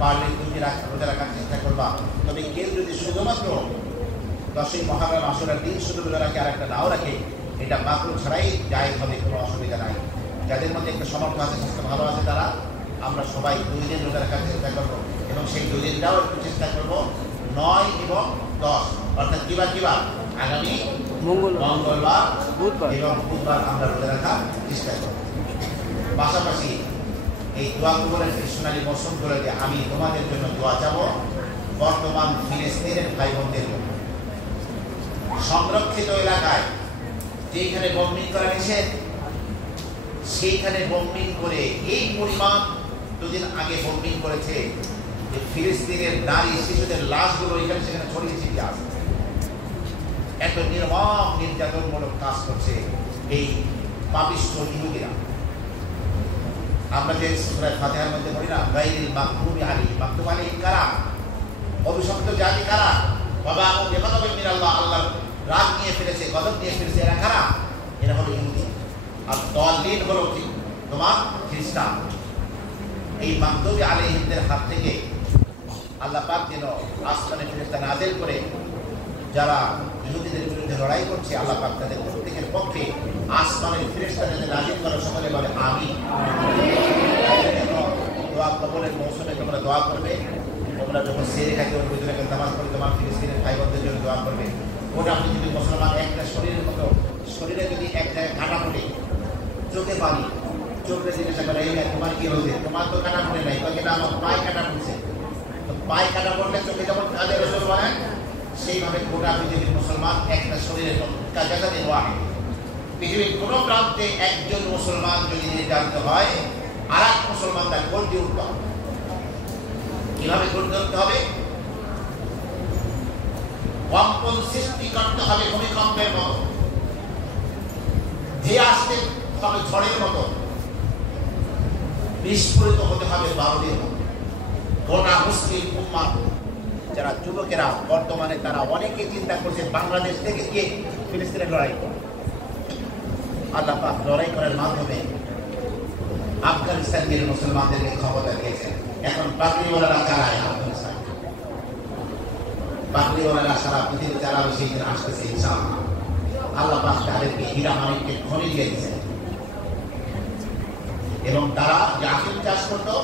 পারলে তুমি রোজা রাখার চেষ্টা করবা। তবে কেউ যদি শুধুমাত্র 10ই মুহররম আশুরার দিন শুধু রোজা রাখে আর একটা নাও রাখে, এটা মাকরুহ ছাড়াই জায়েজ হবে, কোনো অসুবিধা নাই। যাদের মধ্যে একটা সামর্থ্য আছে, স্বাস্থ্য ভালো আছে, তারা আমরা সবাই 2 দিন রোজা রাখার চেষ্টা করবো এবং সেই 2 দিনটাও একটু চেষ্টা করবো 9 এবং 10, অর্থাৎ কিবার আগামী মঙ্গলবার এবং বুধবার আমরা রোজা রাখার চেষ্টা করবো। পাশাপাশি এই দোয়া কবুলের কৃষ্ণালী মৌসুমগুলোতে আমি তোমাদের জন্য দোয়া চাবো। বর্তমান ফিলিস্তিনের ভাই বোনদের সংরক্ষিত এলাকায় যেখানে বোম্বিং করা নিষেধ, সেইখানে বোম্বিং করে এই পরিমাণ 2 দিন আগে বোম্বিং করেছে যে ফিলিস্তিনের নারী শিশুদের লাশগুলো এখানে সেখানে ছড়িয়ে ছিটিয়ে আছে। এত নির্মম নির্যাতনমূলক কাজ করছে এই পাপিষ্ঠ ইহুদিরা। আমরা যে সূরা ফাতিহার মধ্যে পড়ি না, গায়রিল মাগদুবি আলাইহিম, মাগদুব আলাইহিম কারা? অভিশপ্ত জাতি কারা? বাবা ও বেগদবে মিনাল্লাহ, আল্লাহর রাগ নিয়ে ফেলেছে, গজব নিয়ে ফেলেছে। এরা কারা? এরা হলো ইহুদি। আর দলিল হলো কি তোমার খ্রিস্টান। এই মাগদুবি আলাইহিমদের হাত থেকে আল্লাহ পাক যেন আসমানে ফেরেশতা নাযিল করে যারা ইহুদিদের বিরুদ্ধে লড়াই করছে, আল্লাহ পাক তাদের প্রত্যেকের পক্ষে আসমানের ফেরেশতা যাতে নাযিল করে, সকলে বলে আমিন। দোয়া কবুলের মৌসুমে তোমরা দোয়া করবে। তোমরা যখন সেরে খাইতে ওর ভিতরে নামাজ পড়ে তোমার ফিলিস্তিনের ভাই বোনদের জন্য দোয়া করবে। গোটা পৃথিবীর মুসলমান একটা শরীরের মতো, শরীরে যদি এক জায়গায় কাটা পড়ে, চোখে পানি, চোখে জিজ্ঞাসা করে এই তোমার কি হয়েছে, তোমার তো কাটা পড়ে নাই, কিন্তু আমার পায়ে কাটা পড়ছে। তো পায়ে কাটা পড়লে চোখে যেমন কাজে রসুল বলেন, সেইভাবে গোটা পৃথিবীর মুসলমান একটা শরীরের মতো কাজে কাজে দোয়া। পৃথিবীর কোন প্রান্তে একজন মুসলমান যদি নির্যাতিত হয়, আর এক মুসলমান তার গর্জে উঠতে হবে। কিভাবে গর্জে উঠতে হবে? কম্পন সৃষ্টি করতে হবে ভূমিকম্পের মতো, ধেয়ে আসতে হবে ঝড়ের মতো, বিস্ফোরিত হতে হবে বারুদের মতো। গোটা মুসলিম উম্মাহ যারা যুবকেরা বর্তমানে তারা অনেকে চিন্তা করছে বাংলাদেশ থেকে কে ফিলিস্তিনের লড়াই করবে। আল্লাহ পাক লড়াই করার মাধ্যমে আফগানিস্তানের মুসলমানদেরকে ক্ষমতা দিয়েছেন। এখন পাগড়িওয়ালারা চালায় আফগানিস্তান, পাগড়িওয়ালারা সারা পৃথিবী চালাবে, সেই দিন আসতেছে ইনশাআল্লাহ। আল্লাহ পাক তাদেরকে হীরা মানিককে খনি দিয়ে দিয়েছেন এবং তারা যে আফিম চাষ করতো,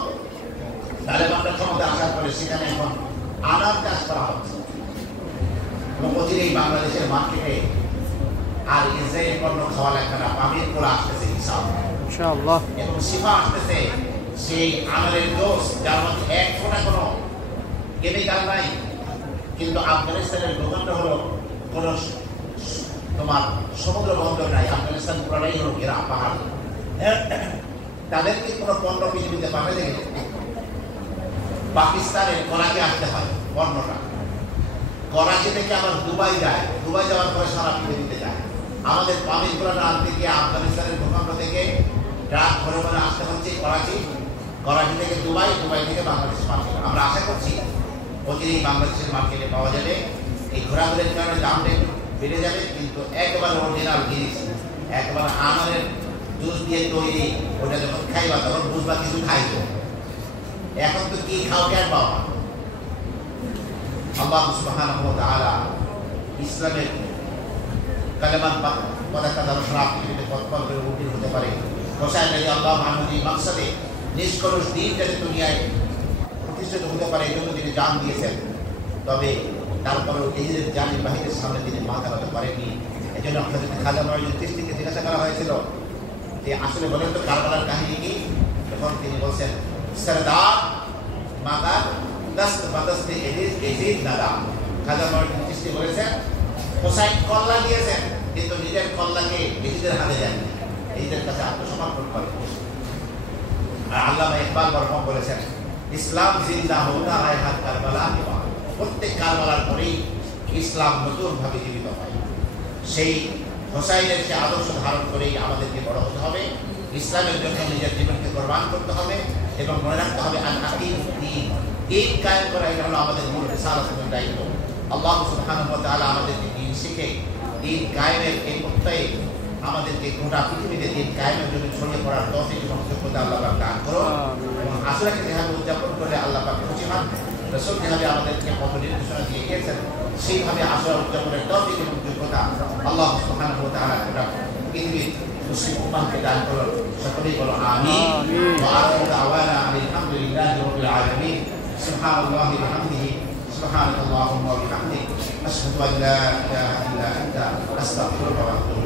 তালেবানদের ক্ষমতা আসার পরে সেখানে এখন আনার চাষ করা হচ্ছে এবং অচিরেই বাংলাদেশের মার্কেটে আর ইসরায়েলি পণ্য খাওয়া লাগবে না, পানির পোড়া আসতেছে ইনশাআল্লাহ এবং শিফা আসতেছে। সেই আনারের দোষ যার মধ্যে এক ফোঁটা কোনো কেমিক্যাল নাই, কিন্তু আফগানিস্তানের ভূখণ্ড হলো কোনো তোমার সমুদ্র বন্দর নাই, আফগানিস্তান পুরাটাই হলো ঘেরা পাহাড়। তাদেরকে কোনো পণ্য পৃথিবীতে পাঠাতে গেলে পাকিস্তানের করাচি আসতে হয় পণ্যটা, করাচি থেকে আবার দুবাই যায়, দুবাই যাওয়ার পরে সারা পৃথিবীতে যায়। আমাদের পানির পোড়াটা আনতে গিয়ে আফগানিস্তানের ভূখণ্ড থেকে ট্রাক ভরে ভরে আসতে হচ্ছে করাচি, করাচি থেকে দুবাই, দুবাই থেকে বাংলাদেশ মার্কেট। আমরা আশা করছি অচিরেই বাংলাদেশের মার্কেটে পাওয়া যাবে। এই ঘোরাঘুরের কারণে দামটা একটু বেড়ে যাবে, কিন্তু একেবারে অরিজিনাল জিনিস, একেবারে আনারের জুস দিয়ে তৈরি, ওটা যখন খাইবা তখন বুঝবা কিছু খাইছো। এখন তো কি খাও কেন পাওয়া। আল্লাহ সুবহানাহু ওয়া তাআলা ইসলামের কালেমার পতাকা দ্বারা সারা পৃথিবীতে পথপথ করে উন্নীত হতে পারে। হোসাইন রাদিয়াল্লাহু আনহু এই মাকসাদে নিষ্কলুষ দিন যাতে দুনিয়ায় প্রতিষ্ঠিত হতে পারে, এই জন্য তিনি জান দিয়েছেন। তবে তারপরেও নিজেদের জানের বাহিরের সামনে তিনি মাথা রাখতে পারেননি। এই জন্য হযরত খাজা মঈনুদ্দিন চিশতিকে জিজ্ঞাসা করা হয়েছিল যে আসলে বলেন তো কারবালার কাহিনী কি? তখন তিনি বলছেন সরদার মাদার দস্ত বদস্তে এজিদ নাদা। খাজা মঈনুদ্দিন চিশতি বলেছেন হোসাইন কল্লা দিয়েছেন, কিন্তু নিজের কল্লাকে নিজেদের হাতে দেননি, নিজেদের কাছে আত্মসমর্পণ করেন। আর আল্লামা ইকবাল মরহুম বলেছেন ইসলাম জিন্দা হোতা হয় হাত কারবালা কে বাদ। প্রত্যেক কারবালার পরেই ইসলাম নতুনভাবে জীবিত হয়। সেই হোসাইনের সে আদর্শ ধারণ করেই আমাদেরকে বড় হতে হবে, ইসলামের জন্য নিজের জীবনকে কোরবান করতে হবে এবং মনে রাখতে হবে আল আকিম দ্বীন, দিন কায়েম করা এটা হলো আমাদের মূল রিসালাতের দায়িত্ব। আল্লাহ সুবহানাহু ওয়া তাআলা আমাদেরকে দিন শিখে দিন কায়েমের এই প্রত্যয়ে আমাদেরকে গোটা পৃথিবীতে দিন কায়েমের জন্য ছড়িয়ে পড়ার তৌফিক এবং যোগ্যতা আল্লাহ পাক দান করুন এবং আশুরাকে যেভাবে উদযাপন করলে আল্লাহ পাক খুশি হন, রাসূল যেভাবে আমাদেরকে পথ নির্দেশনা দিয়ে গিয়েছেন সেইভাবে আশুরা উদযাপনের তৌফিক এবং যোগ্যতা আল্লাহ সুবহানাহু ওয়া তাআলা গোটা পৃথিবীর মুসলিম উম্মাহকে দান করুন। সকলেই বলো আমিন। ওয়া আখিরু দাওয়ানা আলহামদুলিল্লাহি রাব্বিল আলামিন। সুবহানাল্লাহি ওয়া বিহামদিহি সুবহানাকাল্লাহুম্মা ওয়া বিহামদিক আশহাদু আন লা ইলাহা ইল্লা আনতা আস্তাগফিরুকা ওয়া আতুবু